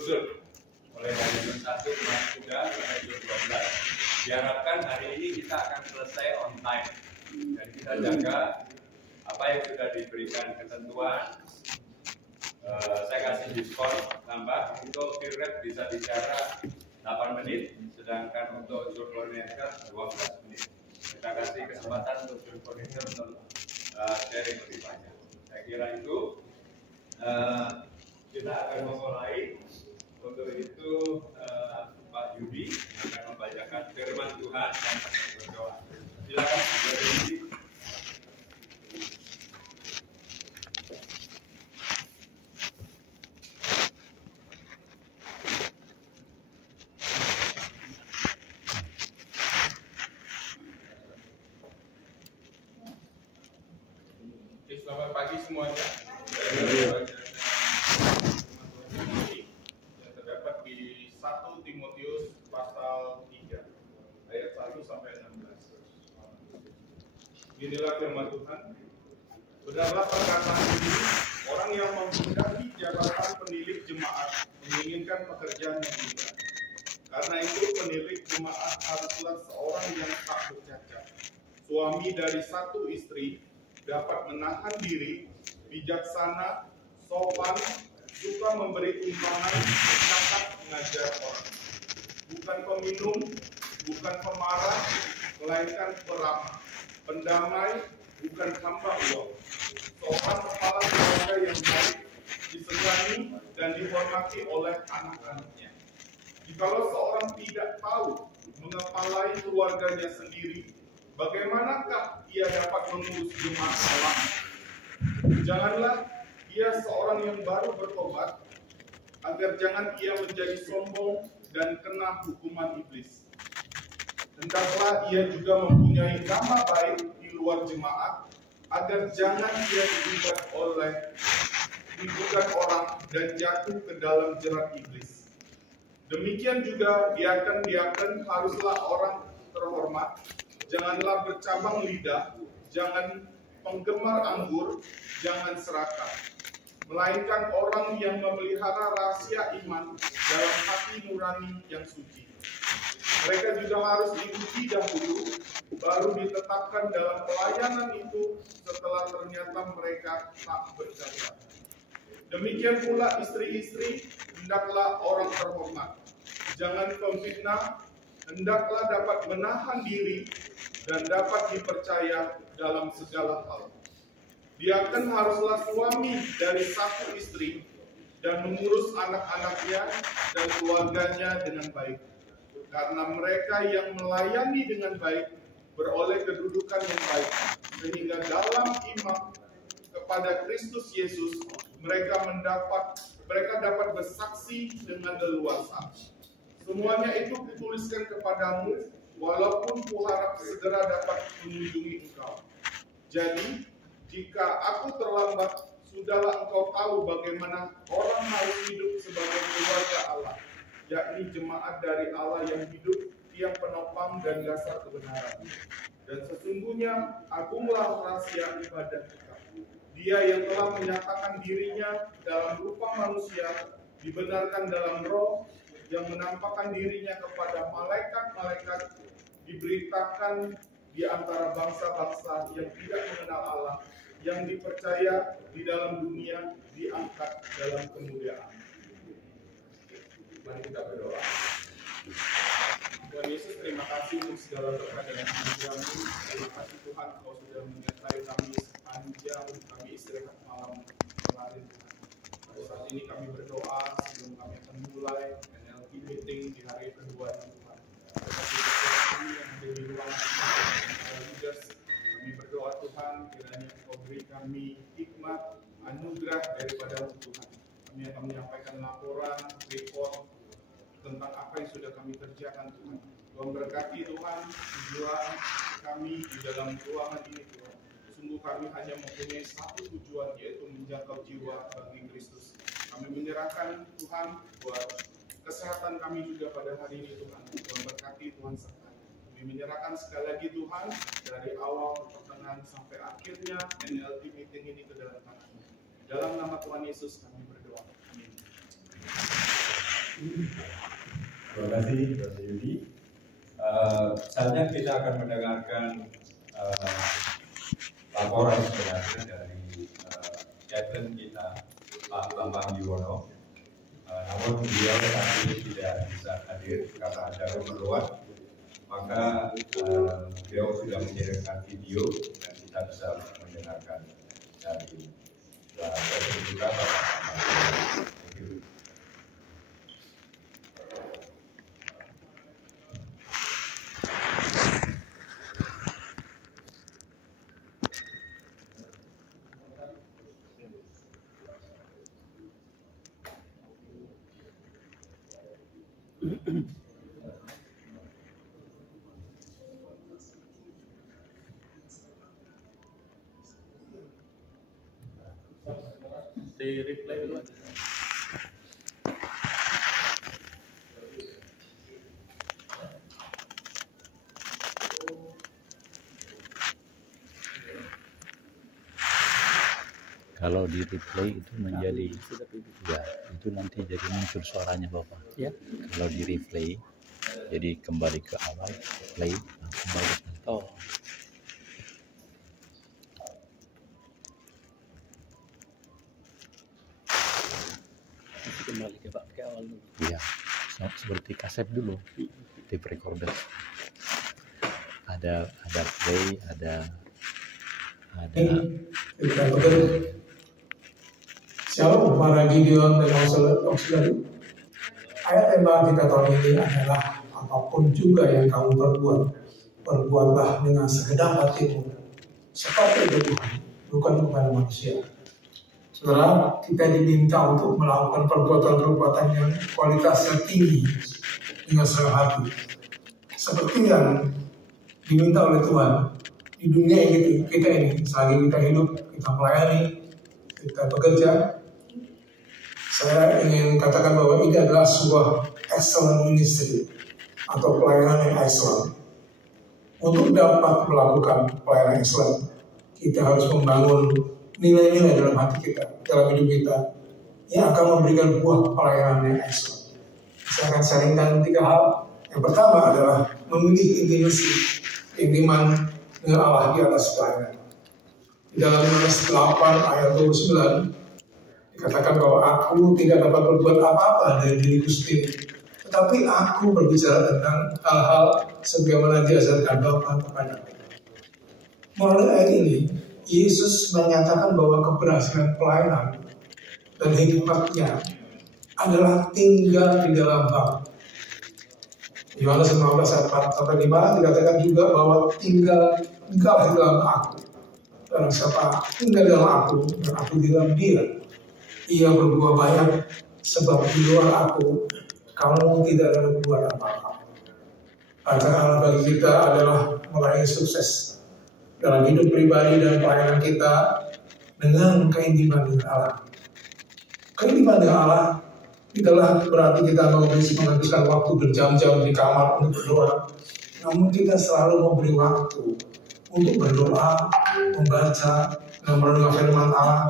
mulai dari Zon 1 kemarin sudah sampai Zon 12. Diharapkan hari ini kita akan selesai on time dan kita jaga apa yang sudah diberikan ketentuan. Saya kasih diskon tambah untuk Firrep bisa bicara 8 menit, sedangkan untuk Zon koordinator 12 menit. Kita kasih kesempatan untuk Zon koordinator untuk sharing lebih banyak. Saya kira itu kita akan memulai. Untuk itu Pak Yudi akan membacakan firman Tuhan dan berdoa. Silakan Pak Yudi. memberkati semuanya dari yang terdapat di 1 Timotius pasal 3 ayat 1 sampai 16. Inilah firman Tuhan. Benarlah perkataan ini, orang yang menghendaki jabatan penilik jemaat menginginkan pekerjaan yang mudah. Karena itu penilik jemaat haruslah seorang yang tak bercacat, suami dari satu istri, dapat menahan diri, bijaksana, sopan, suka memberi tumpangan, cakap mengajar orang. Bukan peminum, bukan pemarah, melainkan peramah, pendamai, bukan hamba uang. Sopan kepala keluarga yang baik, disegani dan dihormati oleh anak-anaknya. Jikalau seorang tidak tahu mengepalai keluarganya sendiri, bagaimanakah ia dapat mengurus jemaat Allah? Janganlah ia seorang yang baru bertobat, agar jangan ia menjadi sombong dan kena hukuman iblis. Hendaklah ia juga mempunyai nama baik di luar jemaat, agar jangan ia digugat orang dan jatuh ke dalam jerat iblis. Demikian juga diaken-diaken haruslah orang terhormat, janganlah bercabang lidah, jangan penggemar anggur, jangan serakah, melainkan orang yang memelihara rahasia iman dalam hati nurani yang suci. Mereka juga harus diuji dahulu, baru ditetapkan dalam pelayanan itu setelah ternyata mereka tak bercacat. Demikian pula istri-istri, hendaklah orang terhormat. Jangan pemfitnah, hendaklah dapat menahan diri dan dapat dipercaya dalam segala hal. Diaken haruslah suami dari satu istri dan mengurus anak-anaknya dan keluarganya dengan baik. Karena mereka yang melayani dengan baik beroleh kedudukan yang baik, sehingga dalam iman kepada Kristus Yesus mereka dapat bersaksi dengan leluasa. Semuanya itu kutuliskan kepadamu, walaupun kuharap segera dapat mengunjungi engkau. Jadi, jika aku terlambat, sudahlah engkau tahu bagaimana orang harus hidup sebagai keluarga Allah, yakni jemaat dari Allah yang hidup, tiang penopang dan dasar kebenaran. Dan sesungguhnya agunglah rahasia ibadah kita. Dia yang telah menyatakan dirinya dalam rupa manusia, dibenarkan dalam roh, yang menampakkan dirinya kepada malaikat-malaikat, diberitakan di antara bangsa-bangsa yang tidak mengenal Allah, yang dipercaya di dalam dunia, diangkat dalam kemuliaan. Mari kita berdoa. Tuhan Yesus, terima kasih untuk segala berkat dan anugerah-Mu. Terima kasih Tuhan, Kau sudah menyertai kami sepanjang kami istirahat malam kemarin. Pada saat ini kami berdoa sebelum kami akan mulai NLP meeting di hari kedua Tuhan. Terima kasih untuk kami yang ada di ruang leaders. Kami berdoa Tuhan, kiranya Kau beri kami hikmat, anugerah daripada Tuhan. Kami akan menyampaikan laporan, report tentang apa yang sudah kami kerjakan Tuhan. Tuhan berkati Tuhan, tujuan kami di dalam ruangan ini Tuhan. Sungguh kami hanya mempunyai satu tujuan, yaitu menjangkau jiwa bagi Kristus. Kami menyerahkan Tuhan buat kesehatan kami juga pada hari ini Tuhan. Tuhan berkati, Tuhan sertai. Kami menyerahkan sekali lagi Tuhan, dari awal, pertengahan sampai akhirnya NLT meeting ini ke dalam tangan-Mu. Dalam nama Tuhan Yesus kami berdoa. Amin. Terima kasih, Dr. Yudi. Saatnya kita akan mendengarkan laporan sebenarnya dari Captain kita, Pak Bambang Yuwono. Namun beliau saat ini tidak bisa hadir karena ada keperluan. Maka beliau sudah mengirimkan video dan kita bisa mendengarkan dari Captain kita, Pak Bambang. Thank you. Kalau di replay itu menjadi, ya itu nanti jadi muncul suaranya Bapak. Ya. Kalau di replay, jadi kembali ke awal, play, kembali. Oh. Kembali ke awal dulu. Iya, seperti kaset dulu, tape recorder. Ada play, ada. Kita betul. Shalom para Gideon dan auxiliary. Ayat tema kita tahun ini adalah apapun juga yang kamu perbuatlah dengan segenap hatimu seperti itu Tuhan, bukan kepada manusia. Saudara, kita diminta untuk melakukan perbuatan-perbuatan yang kualitasnya tinggi dengan segenap hati, seperti yang diminta oleh Tuhan di dunia ini. Kita ini selagi kita hidup, kita melayani, kita bekerja. Saya ingin katakan bahwa ini adalah sebuah excellent ministry atau pelayanan yang excellent. Untuk dapat melakukan pelayanan excellent, kita harus membangun nilai-nilai dalam hati kita, dalam hidup kita, yang akan memberikan buah pelayanan yang excellent. Saya akan sharingkan 3 hal. Yang pertama adalah memilih intiman dengan Allah di atas pelayanan. Di dalam Yohanes 8 ayat 29 dikatakan bahwa aku tidak dapat berbuat apa-apa dari diriku sendiri, tetapi aku berbicara tentang hal-hal sebagaimana diajarkan Bapa kepadaku. Melalui ayat ini, Yesus menyatakan bahwa keberhasilan pelayanan dan hikmatnya adalah tinggal di dalam Bapa. Yohanes 15 ayat 4-5 dikatakan juga bahwa tinggal di dalam aku. Dan siapa tinggal dalam aku dan aku di dalam dia, ia berbuah banyak, sebab di luar aku kamu tidak dapat berbuat apa-apa. Tantangan bagi kita adalah meraih sukses dalam hidup pribadi dan pelayanan kita dengan keintiman dengan Allah. Keintiman dengan Allah tidaklah berarti kita menghabiskan waktu berjam-jam di kamar untuk berdoa. Namun kita selalu memberi waktu untuk berdoa, membaca, dan merenungkan firman Allah,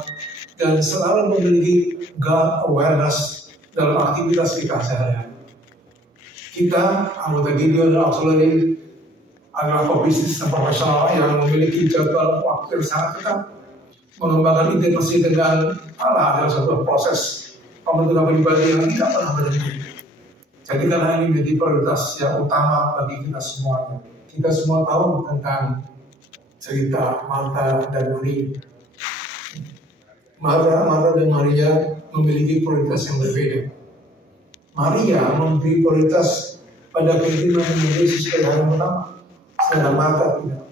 dan selalu memiliki God awareness dalam aktivitas kita sehari-hari. Kita, anggota Gideon dan auxiliary, adalah pebisnis dan profesional yang memiliki jadwal waktu yang sangat ketat. Mengembangkan intimasi dengan Allah adalah sebuah proses pembentukan pribadi yang tidak pernah berhenti. Jadi karena ini menjadi prioritas yang utama bagi kita semuanya. Kita semua tahu tentang cerita Martha dan Maria. Martha dan Maria memiliki prioritas yang berbeda. Maria memberi prioritas pada keinginan Yesus sebagai hari pertama, sedangkan Martha tidak.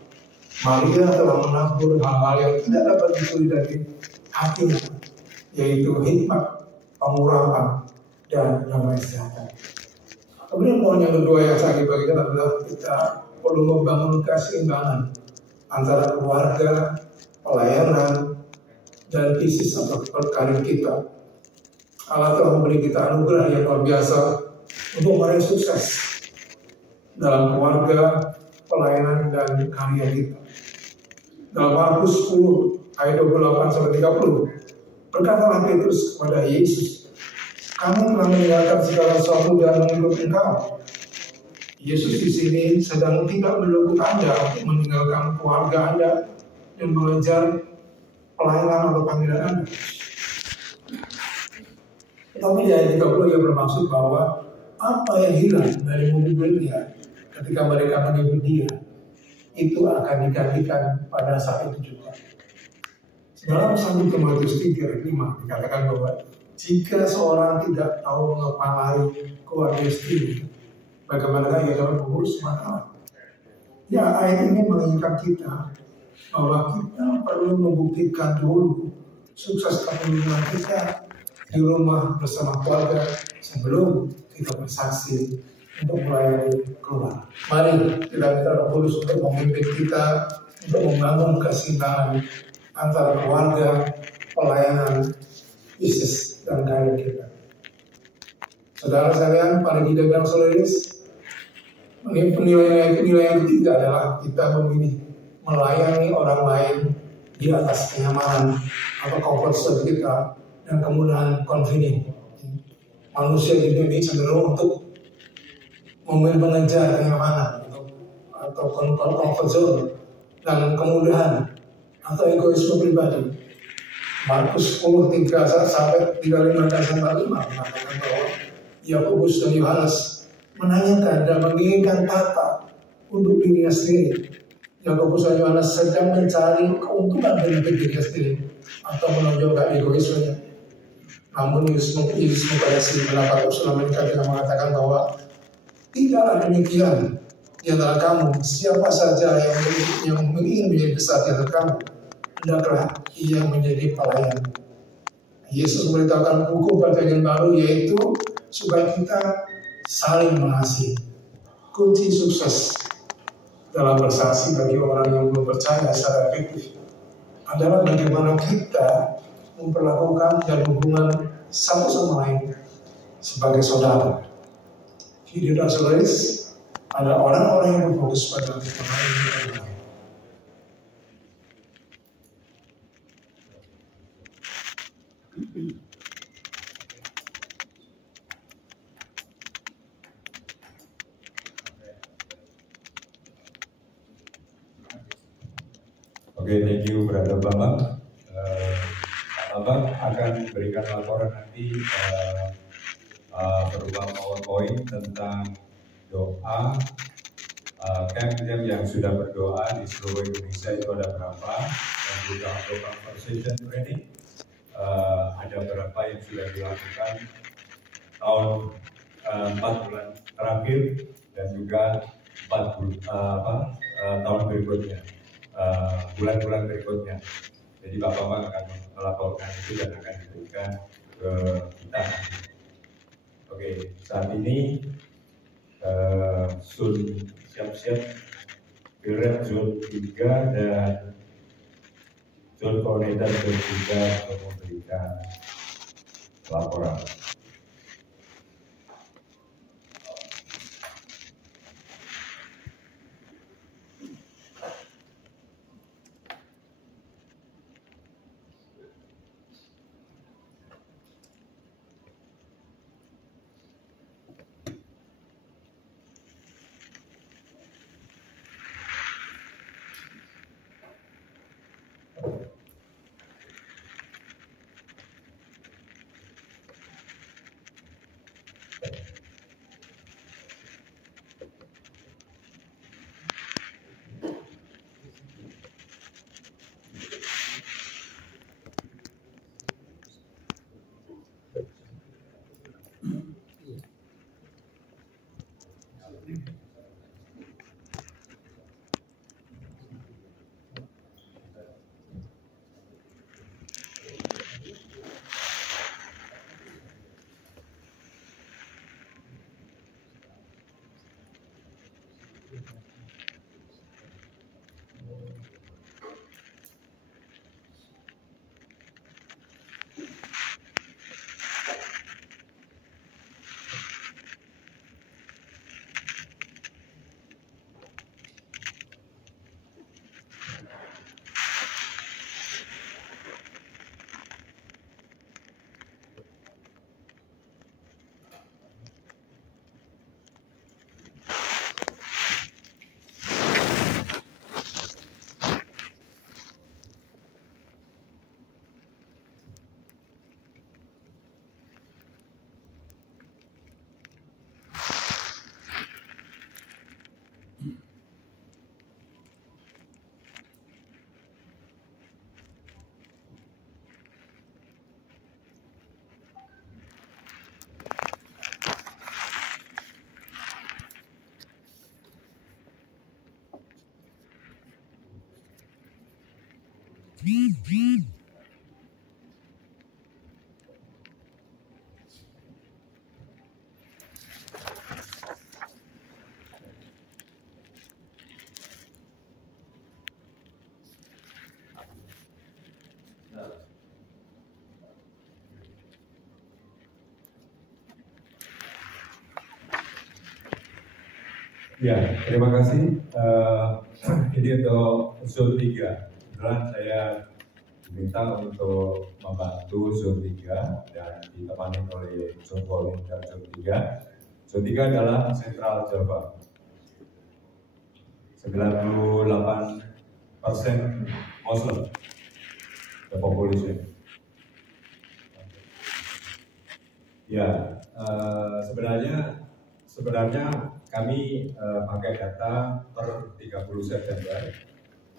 Maria telah menabur hal-hal yang tidak dapat dicuri dari hatinya, yaitu hikmat, pengurapan, dan damai sejahtera. Kemudian poin yang kedua yang saya bagikan adalah kita perlu membangun keseimbangan antara keluarga, pelayanan, dan bisnis atau karir kita. Allah telah memberi kita anugerah yang luar biasa untuk meraih sukses dalam keluarga, pelayanan, dan karya kita. Dalam Markus 10 ayat 28-30 berkatalah Petrus kepada Yesus, "Kami telah meninggalkan segala sesuatu dan mengikut Engkau." Yesus di sini sedang tidak menuntut Anda untuk meninggalkan keluarga Anda dan mengejar pelayanan atau panggilan Anda. Tapi di ayat 30 ia bermaksud bahwa apa yang hilang dari mobil dia ketika mereka menyebut dia, itu akan digantikan pada saat itu juga. Dalam 1 Timotius 3:5 dikatakan bahwa jika seorang tidak tahu mengepalai keluarga sendiri, bagaimana ia dapat mengurus masalah? Ya, ayat ini mengingatkan kita bahwa kita perlu membuktikan dulu sukses kepemimpinan kita di rumah bersama keluarga sebelum kita bersaksi untuk melayani keluar. Mari kita minta Roh Kudus untuk memimpin kita untuk membangun keseimbangan antara keluarga, pelayanan, bisnis, dan karir kita. Saudara sekalian, para Gideon dan Soloris, nilai yang ketiga adalah kita memilih melayani orang lain di atas kenyamanan atau comfort zone kita dan kemudahan convenient. Manusia di dunia ini cenderung untuk mengejar kenyamanan atau comfort zone dan kemudahan atau egoisme pribadi. Markus 10:3-5 mengatakan bahwa Yakobus dan Yohanes menanyakan dan menginginkan tata untuk dirinya sendiri. Yakobus dan Yohanes sedang mencari keuntungan dari dirinya sendiri atau menonjolkan egoismenya. Namun Yesus mengkoreksi pendapat Ursula mereka dengan mengatakan bahwa tidaklah demikian di antara kamu. Siapa saja yang ingin menjadi besar di antara kamu, hendaklah ia menjadi pelayan. Yesus memberitahukan hukum perjanjian baru, yaitu supaya kita saling mengasihi. Kunci sukses dalam bersaksi bagi orang yang belum percaya secara efektif adalah bagaimana kita memperlakukan dan hubungan satu sama lain sebagai saudara. Video dan saudara ada orang-orang yang berfokus pada orang lain. Oke, thank you Brother Bambang. Bambang akan berikan laporan nanti berupa PowerPoint tentang doa camp yang sudah berdoa di seluruh Indonesia itu ada berapa, dan juga untuk conversation training ada berapa yang sudah dilakukan tahun 4 bulan terakhir dan juga 4 tahun berikutnya, bulan-bulan berikutnya. Jadi Pak Bambang akan melaporkan itu dan akan diberikan ke kita. Oke, saat ini Sun siap-siap Pilrem Zone 3 dan Zone Koordinator Zone 3 untuk memberikan laporan. Ya, terima kasih. Ini untuk Zone 3. Kebetulan saya diminta untuk membantu zona 3 dan ditemani oleh zona volunteer zona 3. Zona 3 adalah Sentral Java. 98% Muslim, the population. Ya, sebenarnya kami pakai data per 30 September.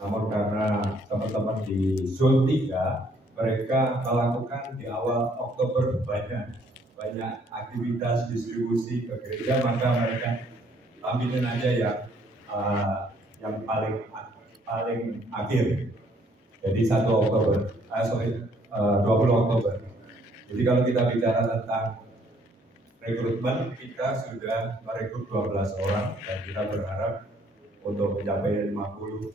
Namun karena teman-teman di zona 3 mereka melakukan di awal Oktober banyak aktivitas distribusi ke gereja, maka mereka ambilin aja yang paling akhir. Jadi 1 Oktober, 20 Oktober. Jadi kalau kita bicara tentang rekrutmen, kita sudah merekrut 12 orang dan kita berharap untuk mencapai 50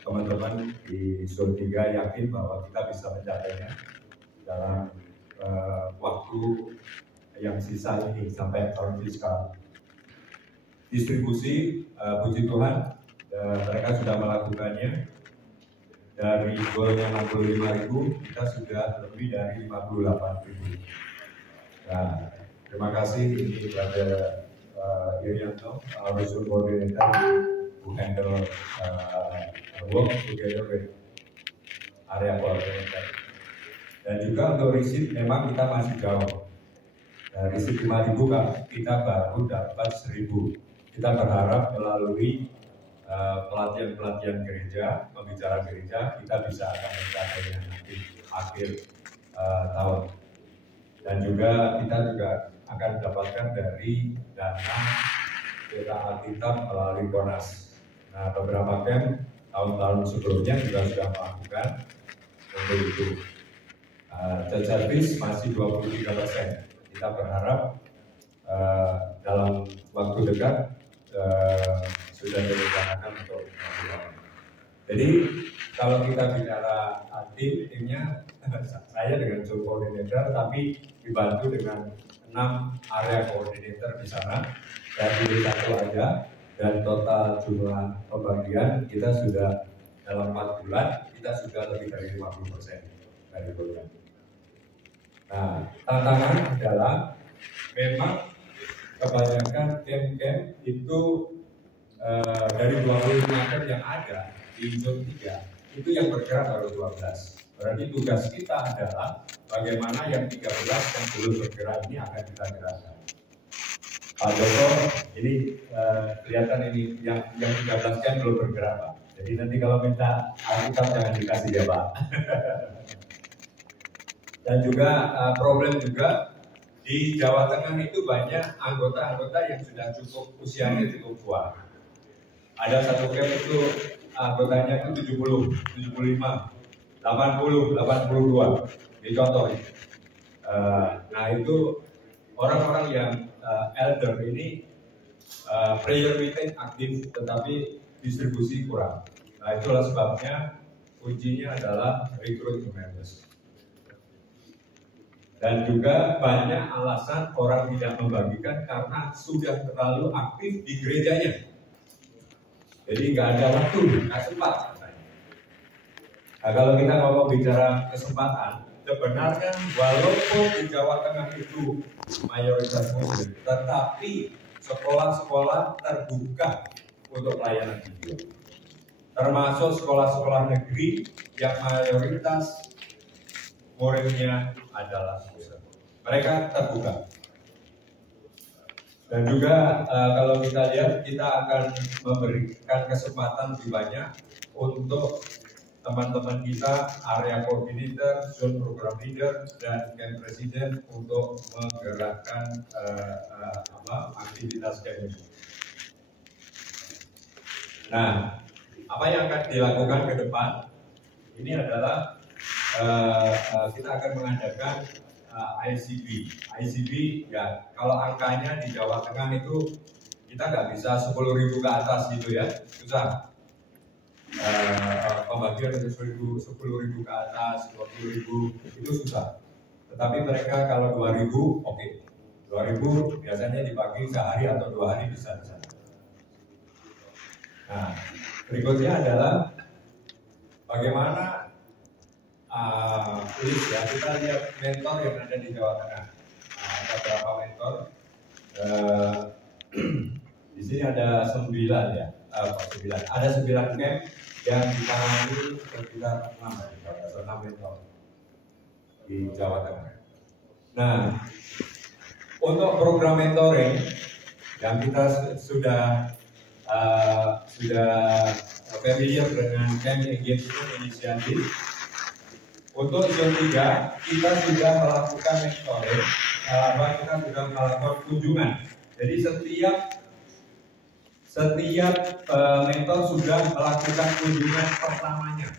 teman-teman di zona 3 yakin bahwa kita bisa mencapainya dalam waktu yang sisa ini sampai tahun fiskal. Distribusi, puji Tuhan, mereka sudah melakukannya. Dari golnya 65.000, kita sudah lebih dari 58.000. Nah, terima kasih ini kepada Irianto, Resource Coordinator, who handle work together with area coordinator. Dan juga untuk receipt memang kita masih jauh. Receipt 5.000 kita baru dapat 1.000. Kita berharap melalui pelatihan gereja, pembicara gereja, kita bisa akan mencapainya nanti akhir tahun. Dan juga kita akan mendapatkan dari dana kita Alkitab melalui Konas. Nah, beberapa camp tahun-tahun sebelumnya juga sudah melakukan untuk itu. Service masih 23%. Kita berharap dalam waktu dekat sudah direncanakan untuk melakukan. Jadi kalau kita bicara timnya saya dengan zone coordinator, tapi dibantu dengan 6 area coordinator di sana, dan ini 1 aja, dan total jumlah pembagian kita sudah dalam 4 bulan kita sudah lebih dari 50% dari program. Nah, tantangan adalah memang kebanyakan camp-camp itu dari 25 camp yang ada di zona 3 itu yang bergerak baru 12. Berarti tugas kita adalah bagaimana yang 13 yang belum bergerak ini akan kita gerakkan. Pak Joko, ini kelihatan ini yang 13 kan belum bergerak, Pak. Jadi nanti kalau minta Alkitab jangan dikasih ya, Pak. Dan juga problem juga di Jawa Tengah itu banyak anggota-anggota yang sudah cukup usianya cukup tua. Ada satu camp itu anggotanya itu 70, 75, 80, 82. Ini contoh. Nah itu orang-orang yang elder ini prayer meeting aktif tetapi distribusi kurang. Nah itulah sebabnya kuncinya adalah recruitment. Dan juga banyak alasan orang tidak membagikan karena sudah terlalu aktif di gerejanya. Jadi nggak ada waktu, nggak sempat. Nah kalau kita ngomong bicara kesempatan, sebenarnya walaupun di Jawa Tengah itu mayoritas muslim, tetapi sekolah-sekolah terbuka untuk pelayanan video. Termasuk sekolah-sekolah negeri yang mayoritas muridnya adalah muslim. Mereka terbuka. Dan juga kalau kita lihat, kita akan memberikan kesempatan lebih banyak untuk teman-teman kita, area coordinator, zone program leader, dan camp president untuk menggerakkan aktivitas camp ini. Nah, apa yang akan dilakukan ke depan? Ini adalah kita akan mengadakan ICB ya, kalau angkanya di Jawa Tengah itu kita nggak bisa 10.000 ke atas gitu ya, susah. Pembagian 10.000 ke atas, 20.000 itu susah. Tetapi mereka kalau 2.000 oke. 2.000 biasanya dibagi sehari atau 2 hari bisa. Nah, berikutnya adalah bagaimana list ya, kita lihat mentor yang ada di Jawa Tengah. Ada berapa mentor? Di sini ada 9 ya, 9. Ada 9 camp yang ditangani sekitar 6 mentor di Jawa Tengah. Nah, untuk program mentoring yang kita sudah familiar dengan camp engagement initiative. Untuk zone 3 kita sudah melakukan mentoring, kita sudah melakukan kunjungan. Jadi setiap mentor sudah melakukan kunjungan pertamanya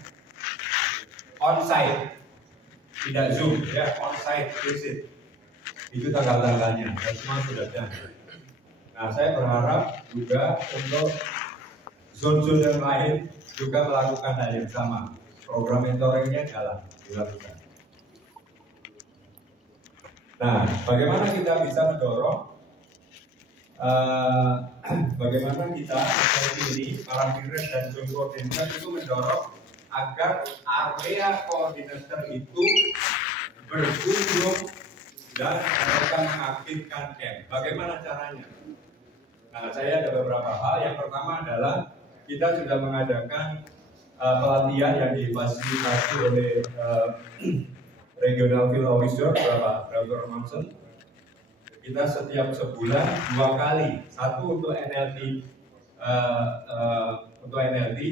on-site, tidak Zoom ya, on-site visit. Itu tanggal-tanggalnya dan semua sudah ada. Nah, saya berharap juga untuk zone-zone yang lain juga melakukan hal yang sama. Program mentoringnya dilakukan. Nah, bagaimana kita bisa mendorong? Bagaimana kita ini para Pinres dan zone coordinator itu mendorong agar area koordinator itu berkunjung dan mereka mengaktifkan camp. Bagaimana caranya? Nah, saya ada beberapa hal. Yang pertama adalah kita sudah mengadakan pelatihan yang difasilitasi oleh Regional Field Officer Dr. Manson. Kita setiap sebulan 2 kali, satu untuk NLT,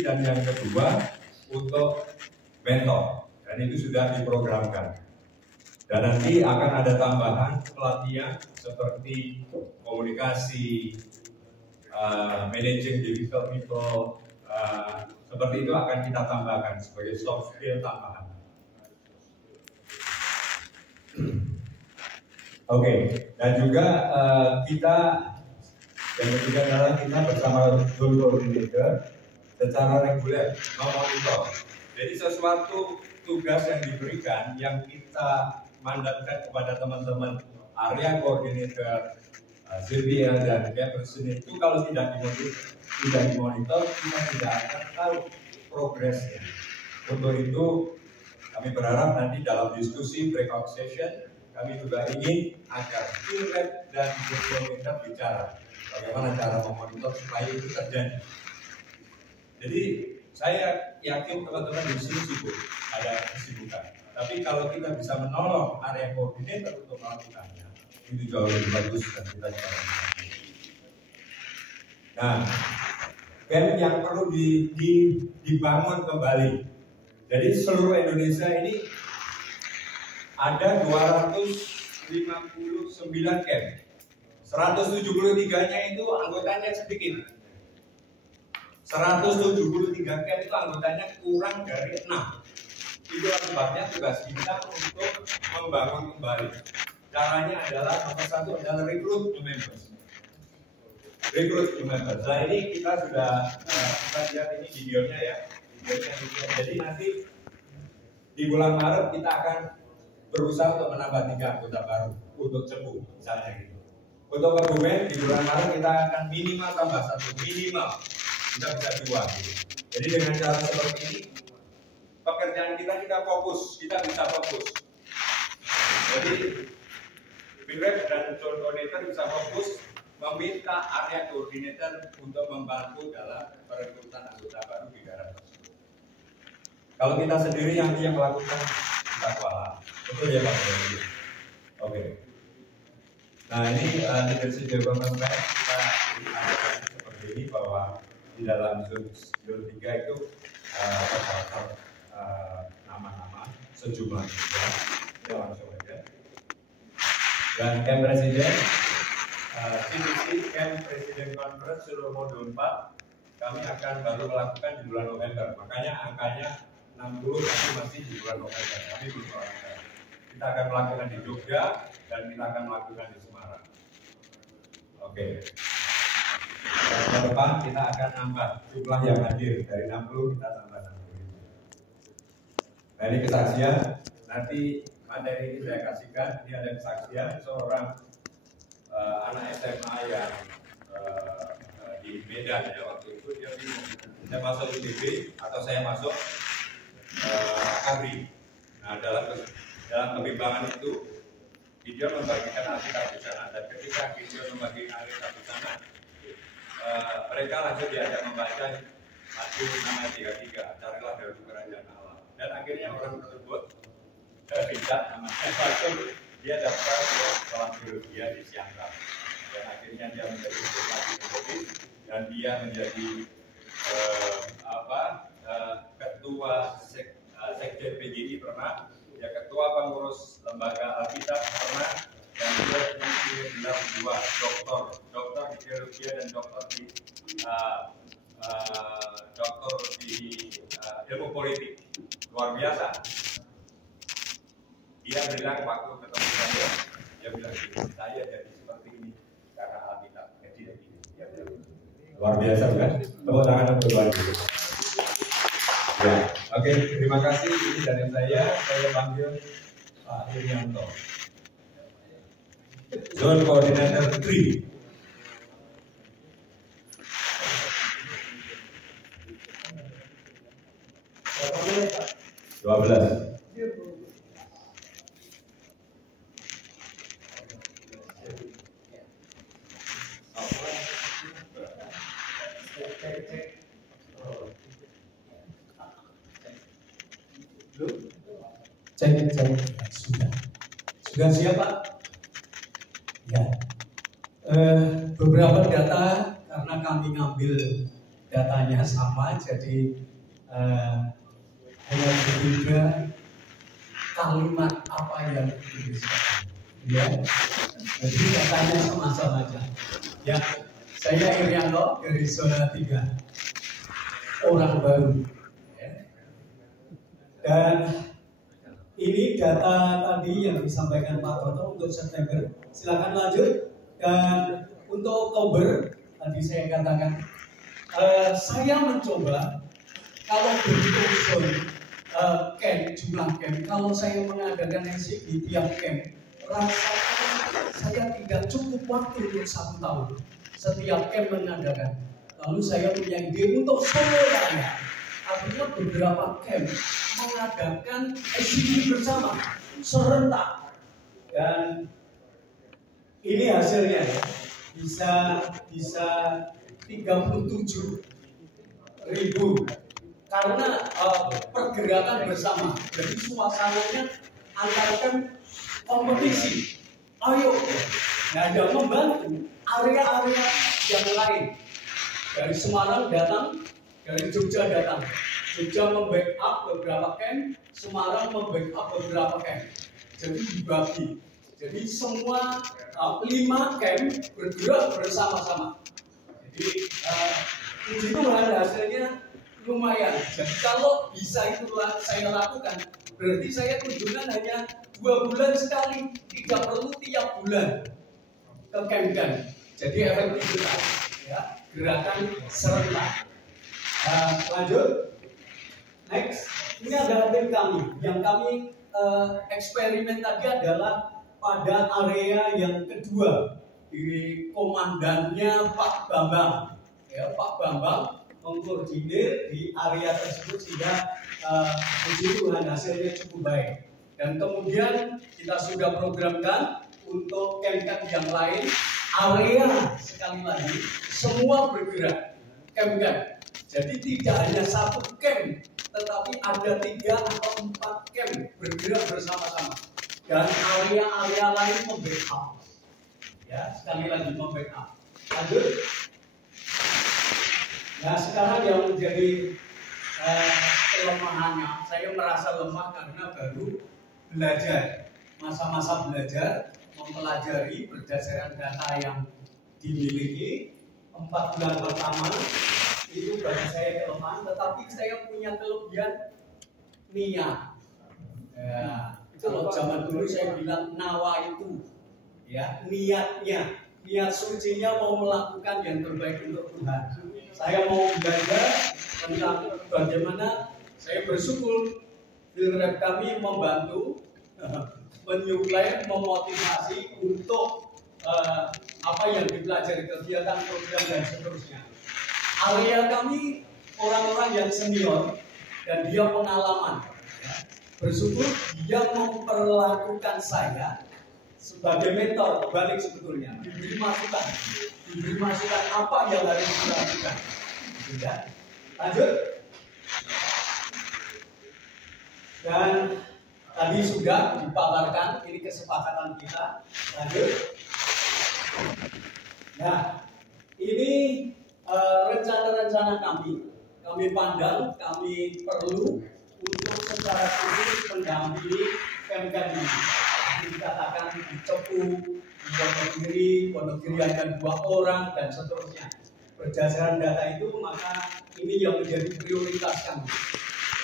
dan yang kedua untuk mentor. Dan itu sudah diprogramkan. Dan nanti akan ada tambahan pelatihan seperti komunikasi, managing difficult people, seperti itu akan kita tambahkan sebagai soft skill tambahan. Oke, dan juga kita yang ketiga adalah kita bersama zone coordinator secara reguler memonitor. Jadi sesuatu tugas yang diberikan yang kita mandatkan kepada teman-teman area koordinator, ZBL dan person itu kalau tidak dimonitor kita tidak akan tahu progresnya. Untuk itu kami berharap nanti dalam diskusi breakout session kami juga ingin agar Pinres dan coordinator bicara bagaimana cara memonitor supaya itu terjadi. Jadi saya yakin teman-teman di sini sibuk, ada kesibukan. Tapi kalau kita bisa menolong area koordinator untuk melakukannya, itu jauh lebih bagus dan kita juga. Nah, camp yang perlu dibangun kembali. Jadi seluruh Indonesia ini ada 259 camp. 173-nya itu anggotanya sedikit. 173 camp itu anggotanya kurang dari 6. Itu akibatnya tugas kita untuk membangun kembali. Caranya adalah nomor 1 adalah rekrut new members. Nah ini kita sudah kita lihat ini videonya ya. Jadi nanti di bulan Maret kita akan berusaha untuk menambah 3 anggota baru untuk Cepu misalnya gitu. Untuk Kebumen di bulan Maret kita akan minimal tambah 1, minimal kita bisa 2 gitu. Jadi dengan cara seperti ini pekerjaan kita fokus, kita bisa fokus. Jadi Pinres dan zone coordinator bisa fokus meminta area koordinator untuk membantu dalam perekrutan anggota baru di daerah tersebut. Kalau kita sendiri yang melakukan kita kuala, betul ya Pak? Oke. Nah ini leadership development plan kita adakan seperti ini bahwa di dalam zone 3 itu terdapat nama-nama sejumlah juga. Kita langsung aja. Dan camp presiden, CPC Camp Presiden Conference seluruh modul 4 kami akan baru melakukan di bulan November. Makanya angkanya 60 tapi masih di bulan November. Kami belum melakukan. Kita akan melakukan di Jogja dan kita akan melakukan di Semarang. Oke. Dan ke depan kita akan nambah jumlah yang hadir dari 60 kita tambah 60. Nah ini kesaksian. Nanti materi ini saya kasihkan. Ini ada kesaksian seorang anak SMA yang di Medan ya waktu itu dia bingung. Saya masuk UTB atau saya masuk Agri. Nah, dalam kebimbangan itu, Gideon membagikan Alkitab di sana, dan ketika Gideon membagikan Alkitab di sana, mereka langsung diajak membaca Matius 6 ayat 33, carilah dahulu kerajaan Allah. Dan akhirnya orang tersebut tidak namanya masuk, dia daftar ke sekolah teologi di Siangkap. Dan akhirnya dia menjadi profesor dan dia menjadi ketua sekjen PGI pernah, ya ketua pengurus lembaga Alkitab pernah, dan dia memiliki gelar 2 doktor di teologi dan doktor di ilmu politik. Luar biasa. Dia bilang waktu ketemu saya, dia bilang saya jadi seperti ini karena Alkitab. Jadi dia bilang luar biasa kan? Tepuk tangan untuk Tuhan. Ya, oke, terima kasih. Ini dari saya panggil Pak Irianto, Zone Coordinator 3. Cek. Sudah siap, Pak? Ya. Beberapa data, karena kami ngambil datanya sama, jadi hanya berbeda kalimat apa yang dituliskan. Ya. Jadi datanya sama-sama aja. Ya. Saya Irianto dari zona 3. Orang baru. Ya. Dan ini data tadi yang disampaikan Pak Toto untuk September. Silakan lanjut. Dan untuk Oktober tadi saya katakan, saya mencoba kalau berhitung camp, jumlah camp. Kalau saya mengadakan eksik di tiap camp, rasanya saya tidak cukup waktu untuk 1 tahun setiap camp mengadakan. Lalu saya punya ide untuk semuanya. Artinya beberapa camp mengadakan eksibisi bersama serentak, dan ini hasilnya bisa 37.000 karena pergerakan bersama. Jadi suasananya antar camp kompetisi. Ayo, ada membantu area-area yang lain. Dari Semarang datang, dari Jogja datang. Jogja membackup beberapa camp, Semarang membackup beberapa camp. Jadi dibagi. Jadi semua 5 camp bergerak bersama-sama. Jadi puji Tuhan hasilnya lumayan. Jadi kalau bisa itu saya lakukan, berarti saya kunjungan hanya 2 bulan sekali, tidak perlu tiap bulan ke camp-camp. Jadi efektivitas, ya, gerakan serentak. Lanjut. Next, ini ada tim kami. Yang kami eksperimen tadi adalah pada area yang kedua, di komandannya Pak Bambang. Ya, Pak Bambang mengkoordinir di area tersebut sehingga puji Tuhan hasilnya cukup baik. Dan kemudian kita sudah programkan untuk camp-camp yang lain, area sekali lagi semua bergerak camp-camp. Jadi tidak hanya 1 camp, tetapi ada 3 atau 4 camp bergerak bersama-sama, dan area-area lain membackup. Ya, sekali lagi membackup. Lanjut. Nah, sekarang yang menjadi kelemahannya, saya merasa lemah karena baru belajar, masa-masa belajar, mempelajari berdasarkan data yang dimiliki. 4 bulan pertama itu bagi saya kelemahan, tetapi saya punya kelebihan niat. Ya, kalau zaman dulu saya bilang nawa itu, ya, niat sucinya mau melakukan yang terbaik untuk Tuhan. Saya mau belajar tentang bagaimana saya bersyukur Filrep kami membantu menyuplai, memotivasi untuk apa yang dipelajari, kegiatan, program dan seterusnya. Area kami orang-orang yang senior dan dia pengalaman. Ya. bersyukur dia memperlakukan saya sebagai mentor balik sebetulnya, diberi masukan apa yang harus dilakukan. Sudah, lanjut. Dan tadi sudah dipaparkan, ini kesepakatan kita. Lanjut. Nah, ini rencana-rencana kami pandang, kami perlu untuk secara khusus mendampingi Pemkab ini. Dikatakan di Cepu, di Wonogiri hanya 2 orang dan seterusnya. Berdasarkan data itu, maka ini yang menjadi prioritas kami.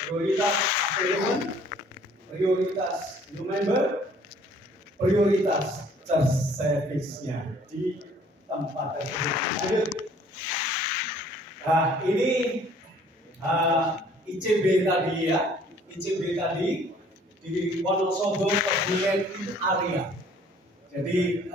Prioritas apelemen, prioritas new member, prioritas church service-nya di tempat tersebut. Nah, ini ICB tadi ya, ICB tadi di Wonosobo Kebumen area. Jadi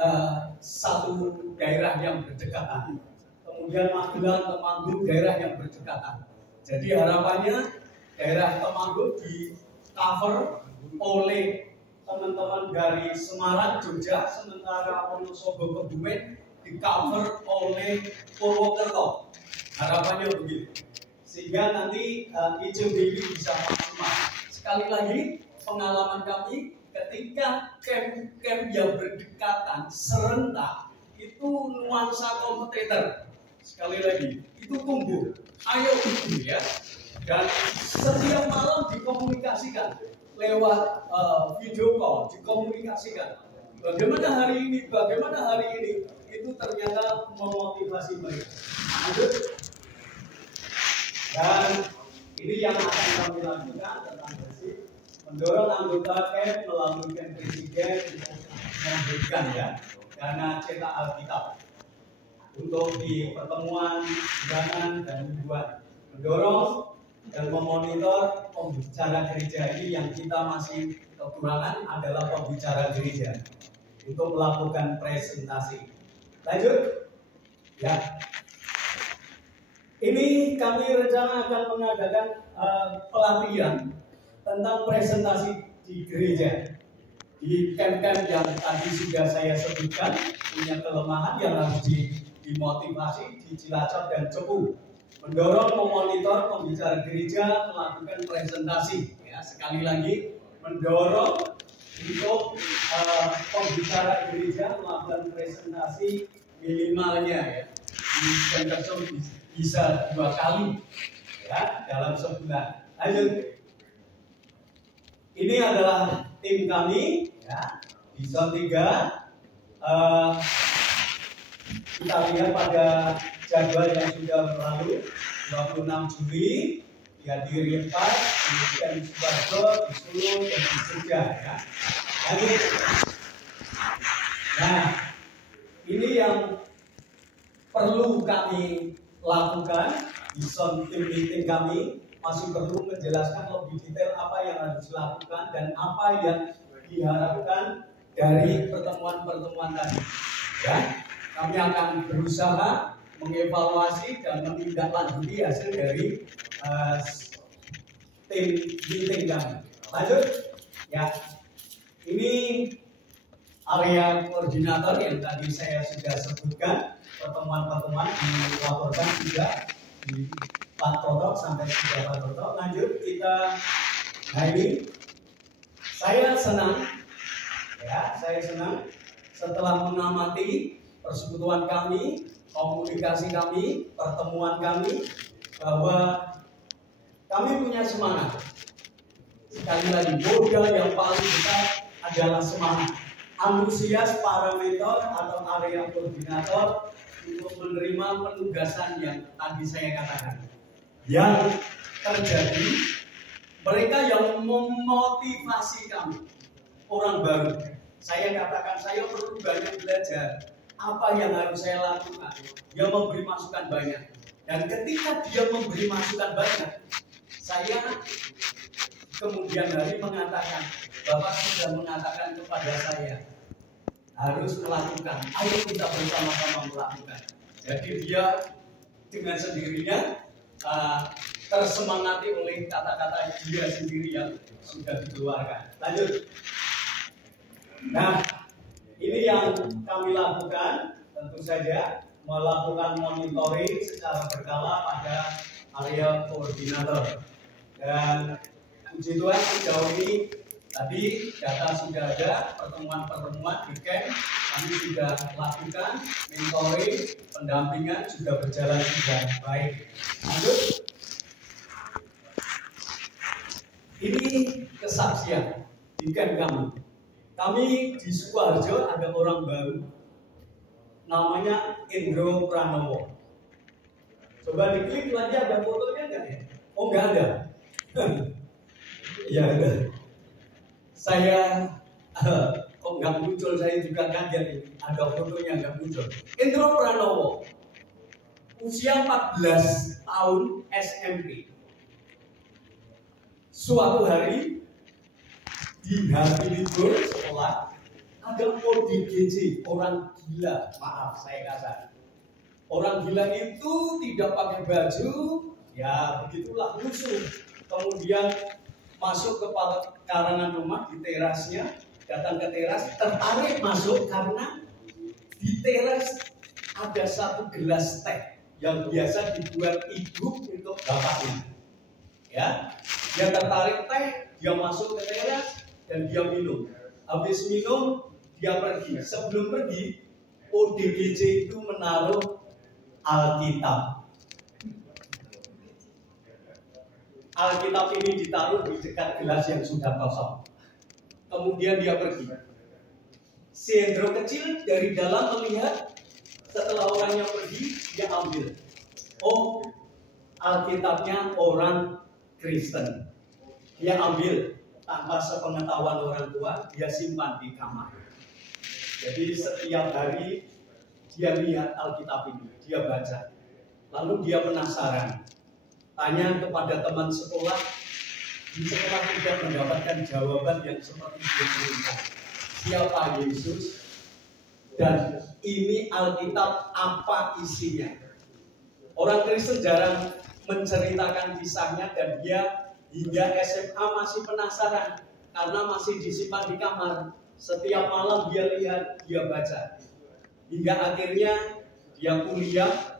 satu daerah yang berdekatan. Kemudian Magelang, Temanggung daerah yang berdekatan. Jadi harapannya daerah Temanggung di cover oleh teman-teman dari Semarang, Jogja, sementara Wonosobo Kebumen di cover oleh Purwokerto. Harapannya begitu. Sehingga nanti ICB ini bisa maksimal. Sekali lagi, pengalaman kami ketika camp yang berdekatan serentak itu nuansa kompetitor. Sekali lagi, itu tumbuh. Ayo ya. Dan setiap malam dikomunikasikan lewat video call, dikomunikasikan. Bagaimana hari ini? Itu ternyata memotivasi mereka. Lanjut. Dan ini yang akan kami lakukan tentang bersih, mendorong anggota camp melalui camp presiden untuk memberikan ya dana cetak Alkitab untuk di pertemuan bulanan dan mingguan, mendorong dan memonitor pembicara gereja ini yang kita masih kekurangan adalah pembicara gereja untuk melakukan presentasi. Lanjut ya. Ini kami rencana akan mengadakan pelatihan tentang presentasi di gereja. Di camp-camp yang tadi sudah saya sebutkan, punya kelemahan yang harus dimotivasi di Cilacap dan Cepu. Mendorong memonitor pembicara gereja melakukan presentasi. Ya, sekali lagi, mendorong untuk pembicara gereja melakukan presentasi minimalnya ya. Di camp tersebut bisa 2 kali ya dalam sebulan. Lanjut. Ini adalah tim kami ya di zon 3. Kita lihat pada jadwal yang sudah berlalu 26 Juli dihadiri 4 di Subarjo, di Solo dan di Jogja ya. Lanjut. Nah, ini yang perlu kami lakukan di zone tim meeting kami, masih perlu menjelaskan lebih detail apa yang harus dilakukan dan apa yang diharapkan dari pertemuan-pertemuan tadi. Ya, kami akan berusaha mengevaluasi dan menindaklanjuti hasil dari tim meeting kami. Lanjut, ya. Ini area koordinator yang tadi saya sudah sebutkan. Pertemuan-pertemuan dilaporkan juga di 4 protokol sampai 3 protokol. Lanjut kita, nah ini saya senang setelah mengamati persekutuan kami, komunikasi kami, pertemuan kami, bahwa kami punya semangat. Sekali lagi, modal yang paling besar adalah semangat. Antusias para mentor atau area koordinator untuk menerima penugasan yang tadi saya katakan. Yang terjadi, mereka yang memotivasi kami, orang baru. Saya katakan, saya perlu banyak belajar. Apa yang harus saya lakukan? Dia memberi masukan banyak. Dan ketika dia memberi masukan banyak, saya kemudian hari mengatakan, Bapak sudah mengatakan kepada saya, harus melakukan, ayo kita bersama-sama melakukan. Jadi dia dengan sendirinya tersemangati oleh kata-kata dia sendiri yang sudah dikeluarkan. Lanjut. Nah, ini yang kami lakukan, tentu saja melakukan monitoring secara berkala pada area koordinator. Dan puji Tuhan sejauh ini tadi data sudah ada, pertemuan-pertemuan di camp kami sudah lakukan, mentoring, pendampingan juga berjalan dengan baik. Lanjut. Ini kesaksian di camp kami. Kami di Sukoharjo ada orang baru, namanya Indro Pranowo. Coba diklik lagi, ada fotonya nggak ya? Oh, nggak ada. Ya ada. Saya kok nggak muncul, saya juga kaget ini. Ada fotonya nggak muncul. Indro Pranowo, usia 14 tahun SMP. Suatu hari di hari libur sekolah ada ODGJ, orang gila, maaf saya kasar. Orang gila itu tidak pakai baju, ya begitulah musuh. Kemudian masuk ke karangan rumah di terasnya, datang ke teras, tertarik masuk karena di teras ada satu gelas teh yang biasa dibuat ibu untuk bapaknya. Ya, dia tertarik teh, dia masuk ke teras dan dia minum. Habis minum, dia pergi. Sebelum pergi, ODGJ itu menaruh Alkitab. Alkitab ini ditaruh di dekat gelas yang sudah kosong. Kemudian dia pergi. Si Hendro kecil dari dalam melihat, setelah orangnya pergi, dia ambil. Oh, Alkitabnya orang Kristen. Dia ambil tanpa sepengetahuan orang tua, dia simpan di kamar. Jadi setiap hari dia lihat Alkitab ini, dia baca. Lalu dia penasaran, tanya kepada teman sekolah. Di sekolah tidak mendapatkan jawaban yang seperti diinginkan. Siapa Yesus? Dan ini Alkitab apa isinya? Orang Kristen jarang menceritakan kisahnya dan dia hingga SMA masih penasaran karena masih disimpan di kamar. Setiap malam dia lihat, dia baca. Hingga akhirnya dia kuliah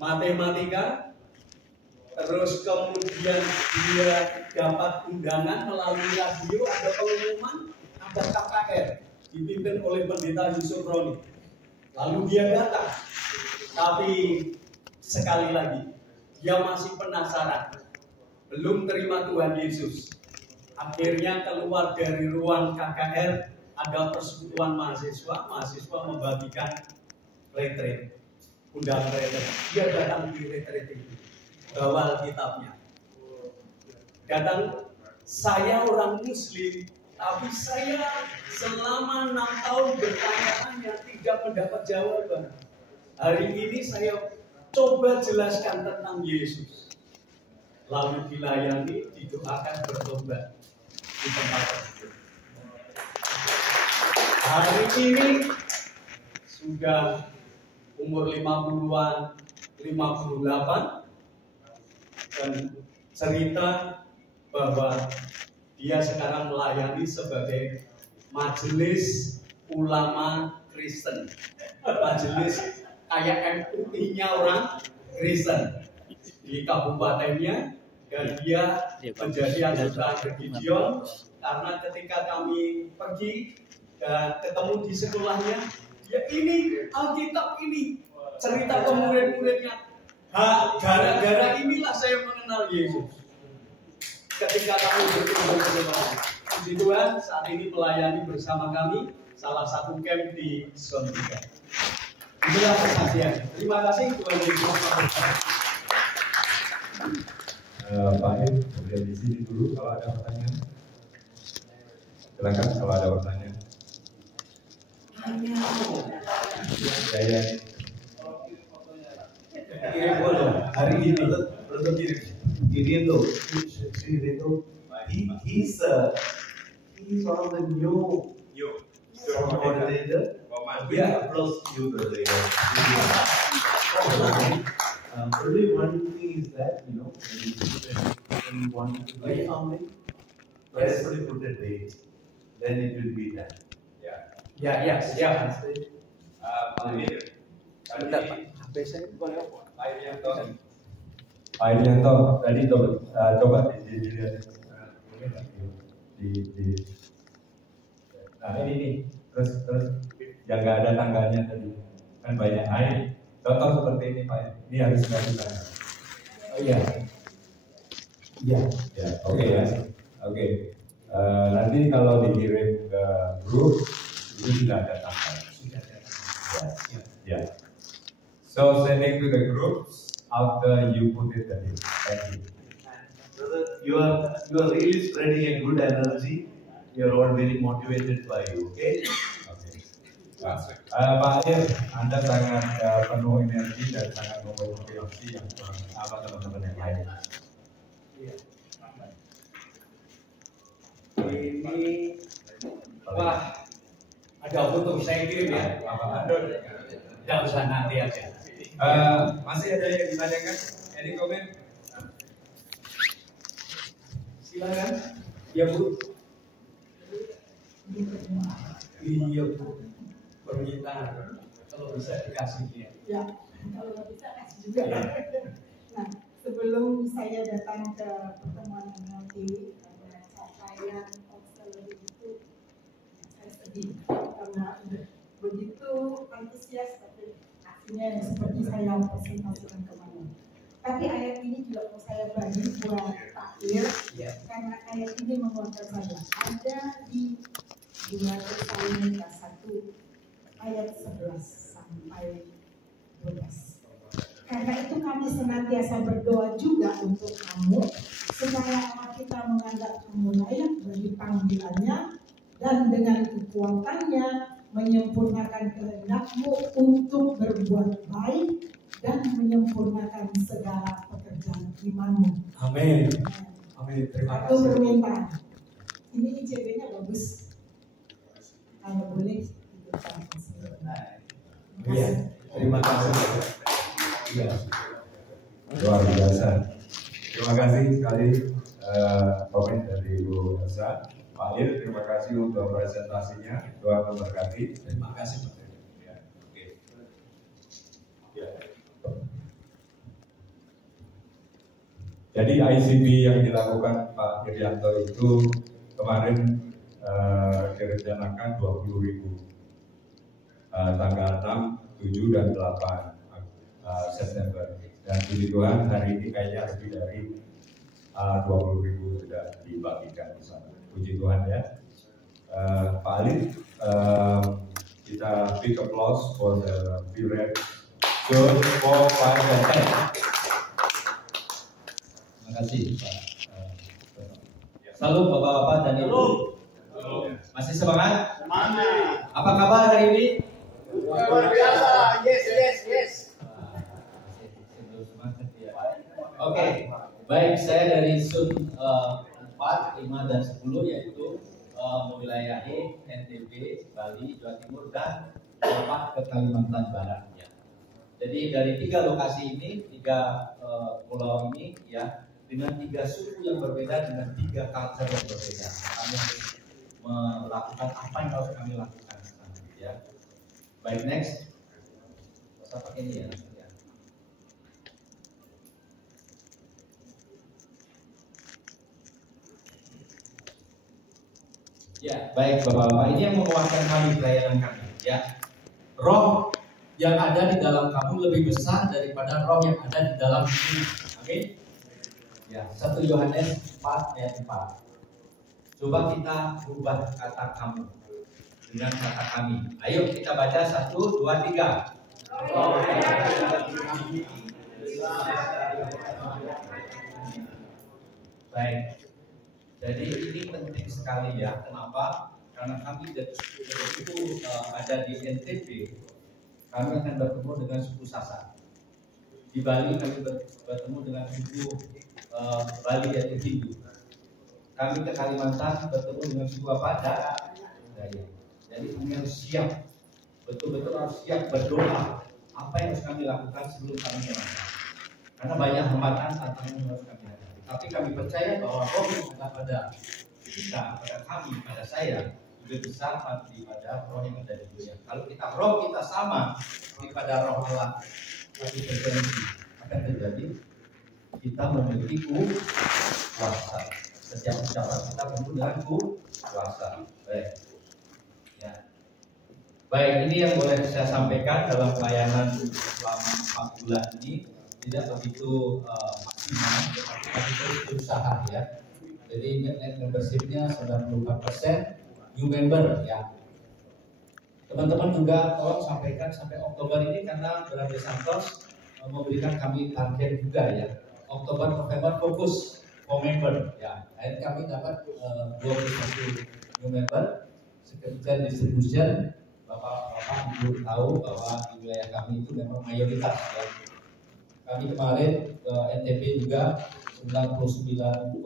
matematika, terus kemudian dia dapat undangan melalui radio, ada pengumuman, ada KKR dipimpin oleh pendeta Yusuf Roni. Lalu dia datang, tapi sekali lagi dia masih penasaran, belum terima Tuhan Yesus. Akhirnya keluar dari ruang KKR, ada persekutuan mahasiswa membagikan retret, undangan retret. Dia datang di retret itu, bawa Alkitabnya. Datang, saya orang Muslim, tapi saya selama 6 tahun bertanya-tanya tidak mendapat jawaban. Hari ini saya coba jelaskan tentang Yesus. Lalu dilayani, didoakan bertobat di tempat tersebut. Hari ini sudah umur 50-an, 58, dan cerita bahwa dia sekarang melayani sebagai Majelis Ulama Kristen. Majelis kayak MUI-nya orang Kristen di kabupatennya, dan dia menjadi anggota Gideon karena ketika kami pergi dan ketemu di sekolahnya, ya ini Alkitab ini, cerita ke murid-muridnya. Gara-gara inilah saya mengenal Yesus. Ketika kami bertemu bersama, puji Tuhan saat ini melayani bersama kami salah satu camp di Zone 3. Inilah kesaksian. Terima kasih Tuhan Yesus memberkati. Pak Ed, boleh di sini dulu kalau ada pertanyaan. Silakan kalau ada pertanyaan. Saya kirim dulu hari ini belum kirim tuh. He's one of the new coordinator. Yeah, plus you brother. Only one thing is that, when you want to do something, first you put a date, then it will be done. Yes. Pak Irianto tadi coba dilihat nah ini nih terus yang nggak ada tangganya tadi kan banyak air. Contoh seperti ini Pak, ini harus dilakukan. Oh iya. Ya, oke ya. Oke. Nanti kalau dikirim ke grup itu sudah ada tanggal. Ya. So sending to the groups after you put it in. Thank you. Brother, you are really spreading a good energy. You are all very motivated by you. Okay. Pak Air, Anda sangat penuh energi dan sangat memotivasi teman-teman yang lain. Ini wah, ada foto saya kirim ya. Tidak usah nanti aja. Masih ada yang ditanyakan? Any komen? Silakan. Ya Bu. Iya Bu. Permintaan kalau bisa dikasih dia. Ya, kalau nggak bisa kasih juga. Nah, sebelum saya datang ke pertemuan nanti pada capaian auxiliary itu, saya sedih karena begitu antusias tapi hasilnya yang seperti saya presentasikan kemarin. Tapi ayat ini juga mau saya bagi buat Pak Ir, karena ayat ini menguatkan saya. Ada di 2 Tesalonika 1 ayat 11 sampai 12. Karena itu kami senantiasa berdoa juga untuk kamu, supaya Allah kita menganggap kamu layak bagi panggilannya dan dengan kekuatannya menyempurnakan kehendakmu untuk berbuat baik dan menyempurnakan segala pekerjaan imanmu. Amin. Amin. Terima Aku kasih. permintaan. Ini ICB-nya bagus. Kalau boleh. Iya, terima kasih. Iya. Luar biasa. Terima kasih sekali komen dari Bu Elsa. Pak Ir, terima kasih untuk presentasinya. Tuhan memberkati. Terima kasih Pak. Ya, oke. Ya. Jadi ICB yang dilakukan Pak Irianto itu kemarin direncanakan 20.000. Tanggal 6, 7, dan 8 September. Dan puji Tuhan hari ini kayaknya lebih dari 20.000 sudah dibagikan bersama. Puji Tuhan ya. Pak Ali, kita big applause for the period 2, 4, 5, dan 10. Terima kasih Pak. Salam Bapak-Bapak dan Ibu. Masih semangat? Semangat. Apa kabar hari ini? Luar biasa. Yes. Oke, baik, saya dari Sun 4, 5, dan 10 yaitu mewilayahi NTB, Bali, Jawa Timur, dan lompat ke Kalimantan Barat. Ya. Jadi dari 3 lokasi ini, 3 pulau ini, ya, dengan 3 suku yang berbeda, dengan 3 culture yang berbeda. Kami harus melakukan apa yang harus kami lakukan. Ya. Baik, next. Saya pakai ini ya. Ya, baik Bapak-Bapak, ini yang menguatkan kami pelayanan kami. Ya, roh yang ada di dalam kamu lebih besar daripada roh yang ada di dalam diri. Amin. Ya, 1 Yohanes 4 ayat 4. Coba kita ubah kata kamu dengan kata kami. Ayo kita baca 1, 2, 3. Baik. Jadi ini penting sekali ya. Kenapa? Karena kami begitu ada di NTB, kami akan bertemu dengan suku Sasak. Di Bali kami bertemu dengan suku Bali yaitu Hindu. Kami ke Kalimantan bertemu dengan suku apa? Dayak. Jadi kami harus siap, betul-betul harus siap berdoa. Apa yang harus kami lakukan sebelum kami menyerahkan? Karena banyak hambatan tantangan yang harus kami hadapi. Tapi kami percaya bahwa roh yang ada pada kita, pada kami, pada saya lebih besar daripada roh yang ada di dunia. Kalau roh kita sama daripada roh Allah, tapi frekuensi akan terjadi kita memiliki kuasa. Setiap ucapan kita penuh dengan kuasa. Baik. Ya. Baik, ini yang boleh saya sampaikan dalam pelayanan selama 4 bulan ini. Tidak begitu maksimal, tetapi kami terus berusaha ya. Jadi net membership-nya 94%, new member ya. Teman-teman juga tolong sampaikan sampai Oktober ini karena Brother Santos memberikan kami target juga ya. Oktober November fokus for member ya. Akhirnya kami dapat 21 new member. Sekitar distribution Bapak Ibu tahu bahwa di wilayah kami itu memang mayoritas ya. Kami kemarin ke NTB juga 99,5%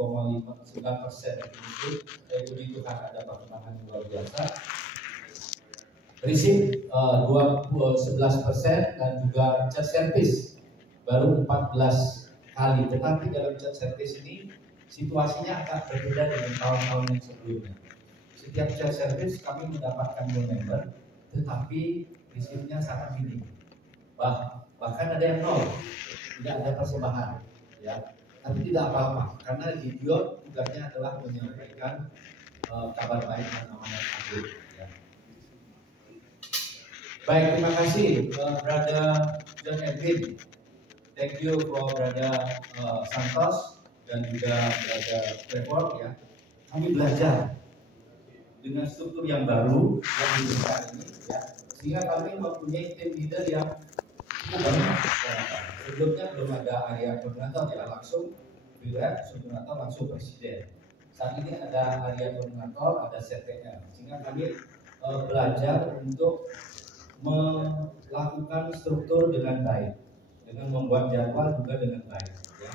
itu puji Tuhan ada perkembangan yang luar biasa. Receive 11% dan juga chat service baru 14 kali. Tetapi dalam chat service ini situasinya agak berbeda dengan tahun-tahun yang sebelumnya. Setiap chat service kami mendapatkan new member, tetapi receive-nya sangat minim. Bahkan ada yang nol, tidak ada persembahan, ya. Tapi tidak apa-apa, karena Gideon tugasnya adalah menyampaikan kabar baik dan amanat Tuhan. Ya. Baik, terima kasih, Brother John Edwin. Thank you for Brother Santos dan juga Brother Trevor. Ya, kami belajar dengan struktur yang baru yang diberikan ini, ya, sehingga kami mempunyai tim leader yang sebelumnya belum ada area koordinator ya, langsung Pilek, koordinator langsung presiden. Saat ini ada area koordinator, ada CPL, sehingga kami belajar untuk melakukan struktur dengan baik, dengan membuat jadwal juga dengan baik. Ya.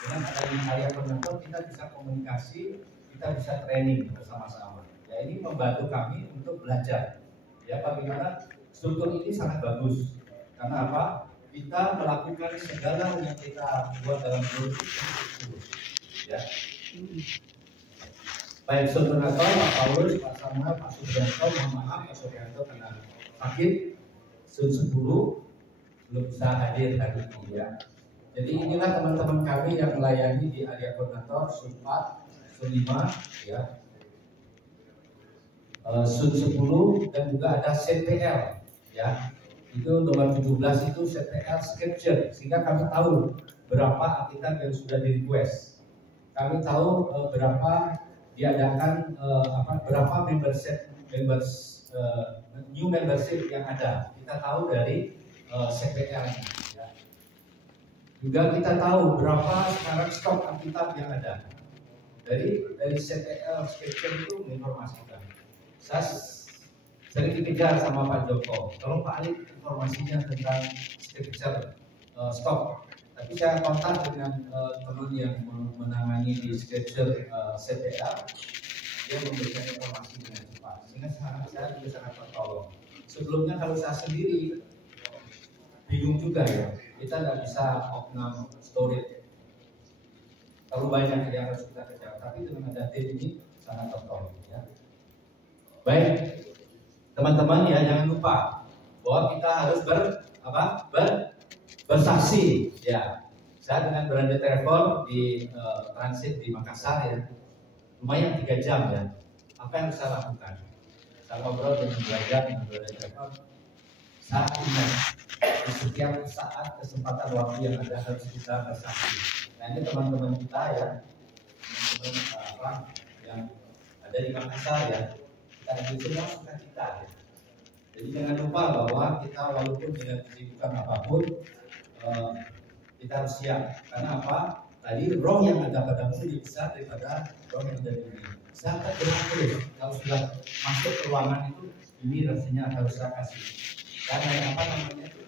Dengan adanya area koordinator kita bisa komunikasi, kita bisa training bersama-sama. Ya, ini membantu kami untuk belajar. Ya, bagaimana struktur ini sangat bagus. Karena apa? Kita melakukan segala yang kita buat dalam grup itu. Ya. Baik, Saudara Pak Paulus, Pak Samuel, Pak Supriyanto, mohon maaf Pak Supriyanto karena sakit, Sun 10 belum bisa hadir hari ini ya. Jadi inilah teman-teman kami yang melayani di area koordinator Sun 4, Sun 5 ya. Sun 10 dan juga ada CPL ya. Itu nomor 17 itu CPL Scripture, sehingga kami tahu berapa Alkitab yang sudah di request. Kami tahu berapa diadakan berapa new membership yang ada. Kita tahu dari CPL ya. Juga kita tahu berapa sekarang stok Alkitab yang ada. Dari CPL Scripture itu menginformasikan. Saya sering dikejar sama Pak Joko, tolong Pak Ali informasinya tentang scripture stok. Tapi saya kontak dengan teman yang menangani di scripture CPA, dia memberikan informasi dengan cepat, sehingga saya juga sangat tertolong. Sebelumnya kalau saya sendiri bingung juga ya, kita nggak bisa opnam storage, terlalu banyak yang harus kita kejar. Tapi dengan ada tim ini sangat tertolong ya. Baik. Teman-teman ya, jangan lupa bahwa kita harus bersaksi ya. Saya dengan Brother Trevor di transit di Makassar ya, lumayan 3 jam ya. Apa yang saya lakukan? Saya ngobrol dengan Brother Trevor. Saya ingat di setiap saat kesempatan waktu yang ada harus kita bersaksi. Nah ini teman-teman kita ya, teman-teman yang ada di Makassar ya. Dan itu semua sukacita ya. Jadi jangan lupa bahwa kita walaupun dengan kesibukan apapun kita harus siap. Karena apa? Tadi roh yang ada padamu lebih besar daripada roh yang ada di dunia. Saya terus kalau sudah masuk ke ruangan itu, ini rasanya harus saya kasih. Karena yang apa namanya itu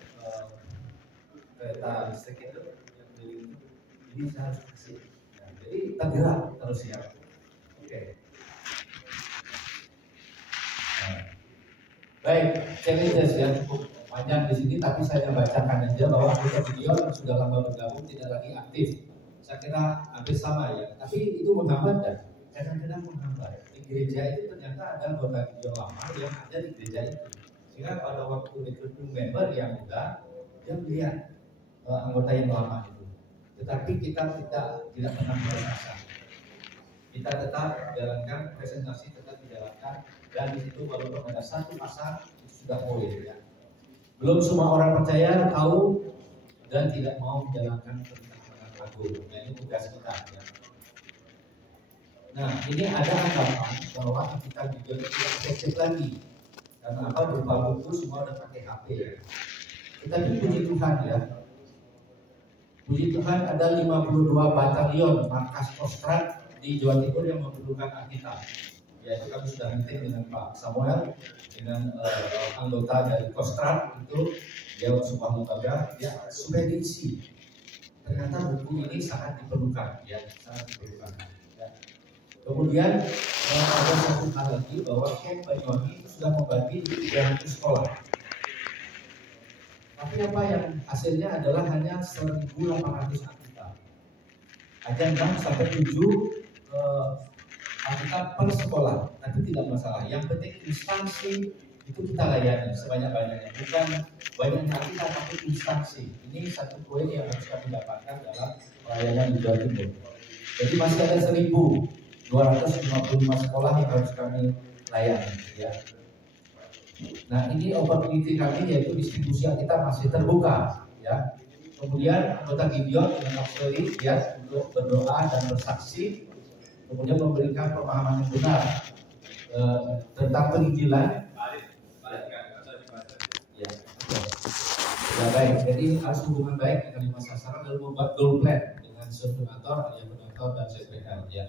kereta listrik itu ini saya harus kasih. Nah, jadi tergerak terus siap. Oke. Baik, challenges ya cukup panjang di sini, tapi saya bacakan aja bahwa anggota Gideon yang sudah lama bergabung tidak lagi aktif. Saya kira hampir sama ya, tapi itu menghambat dan kadang-kadang menghambat. Di gereja itu ternyata ada anggota Gideon lama yang ada di gereja itu, sehingga pada waktu rekrutmen member yang muda, dia melihat anggota yang lama itu. Tetapi kita tidak pernah merasa. Kita tetap jalankan presentasi, tetap dijalankan, dan di situ walaupun ada satu pasang itu sudah poin ya. Belum semua orang percaya tahu dan tidak mau menjalankan perintah agung. Nah, ini tugas kita ya. Nah, ini ada anggapan bahwa kita juga tidak efektif lagi. Karena apa? Berupa buku semua udah pakai HP ya. Tetapi puji Tuhan ya. Puji Tuhan ada 52 batalion markas Kostrad di Jawa Timur yang memerlukan Alkitab. Yaitu kami sudah meeting dengan Pak Samuel, dengan anggota dari Kostrad itu, dia sebuah lembaga, ya supaya diisi. Ternyata buku ini sangat diperlukan, ya sangat diperlukan. Ya. Kemudian ada satu hal lagi bahwa Camp Banyuwangi itu sudah membagi di 300 sekolah. Tapi apa yang hasilnya adalah hanya 1.800 Alkitab. Ada 6 sampai 7 Alkitab per sekolah, tapi tidak masalah. Yang penting instansi itu kita layani sebanyak-banyaknya, bukan banyaknya Alkitab tapi instansi. Ini satu poin yang harus kami dapatkan dalam pelayanan di Jawa Timur. Jadi masih ada 1.255 sekolah yang harus kami layani. Ya. Nah ini opportunity kami yaitu distribusi Alkitab masih terbuka. Ya. Kemudian anggota Gideon dengan Auxiliary ya untuk berdoa dan bersaksi, kemudian memberikan pemahaman yang benar tentang penginjilan. Ya. Ya baik, jadi harus hubungan baik dengan lima sasaran lalu membuat goal plan dengan donator, alias donator dan sekretariat. Ya.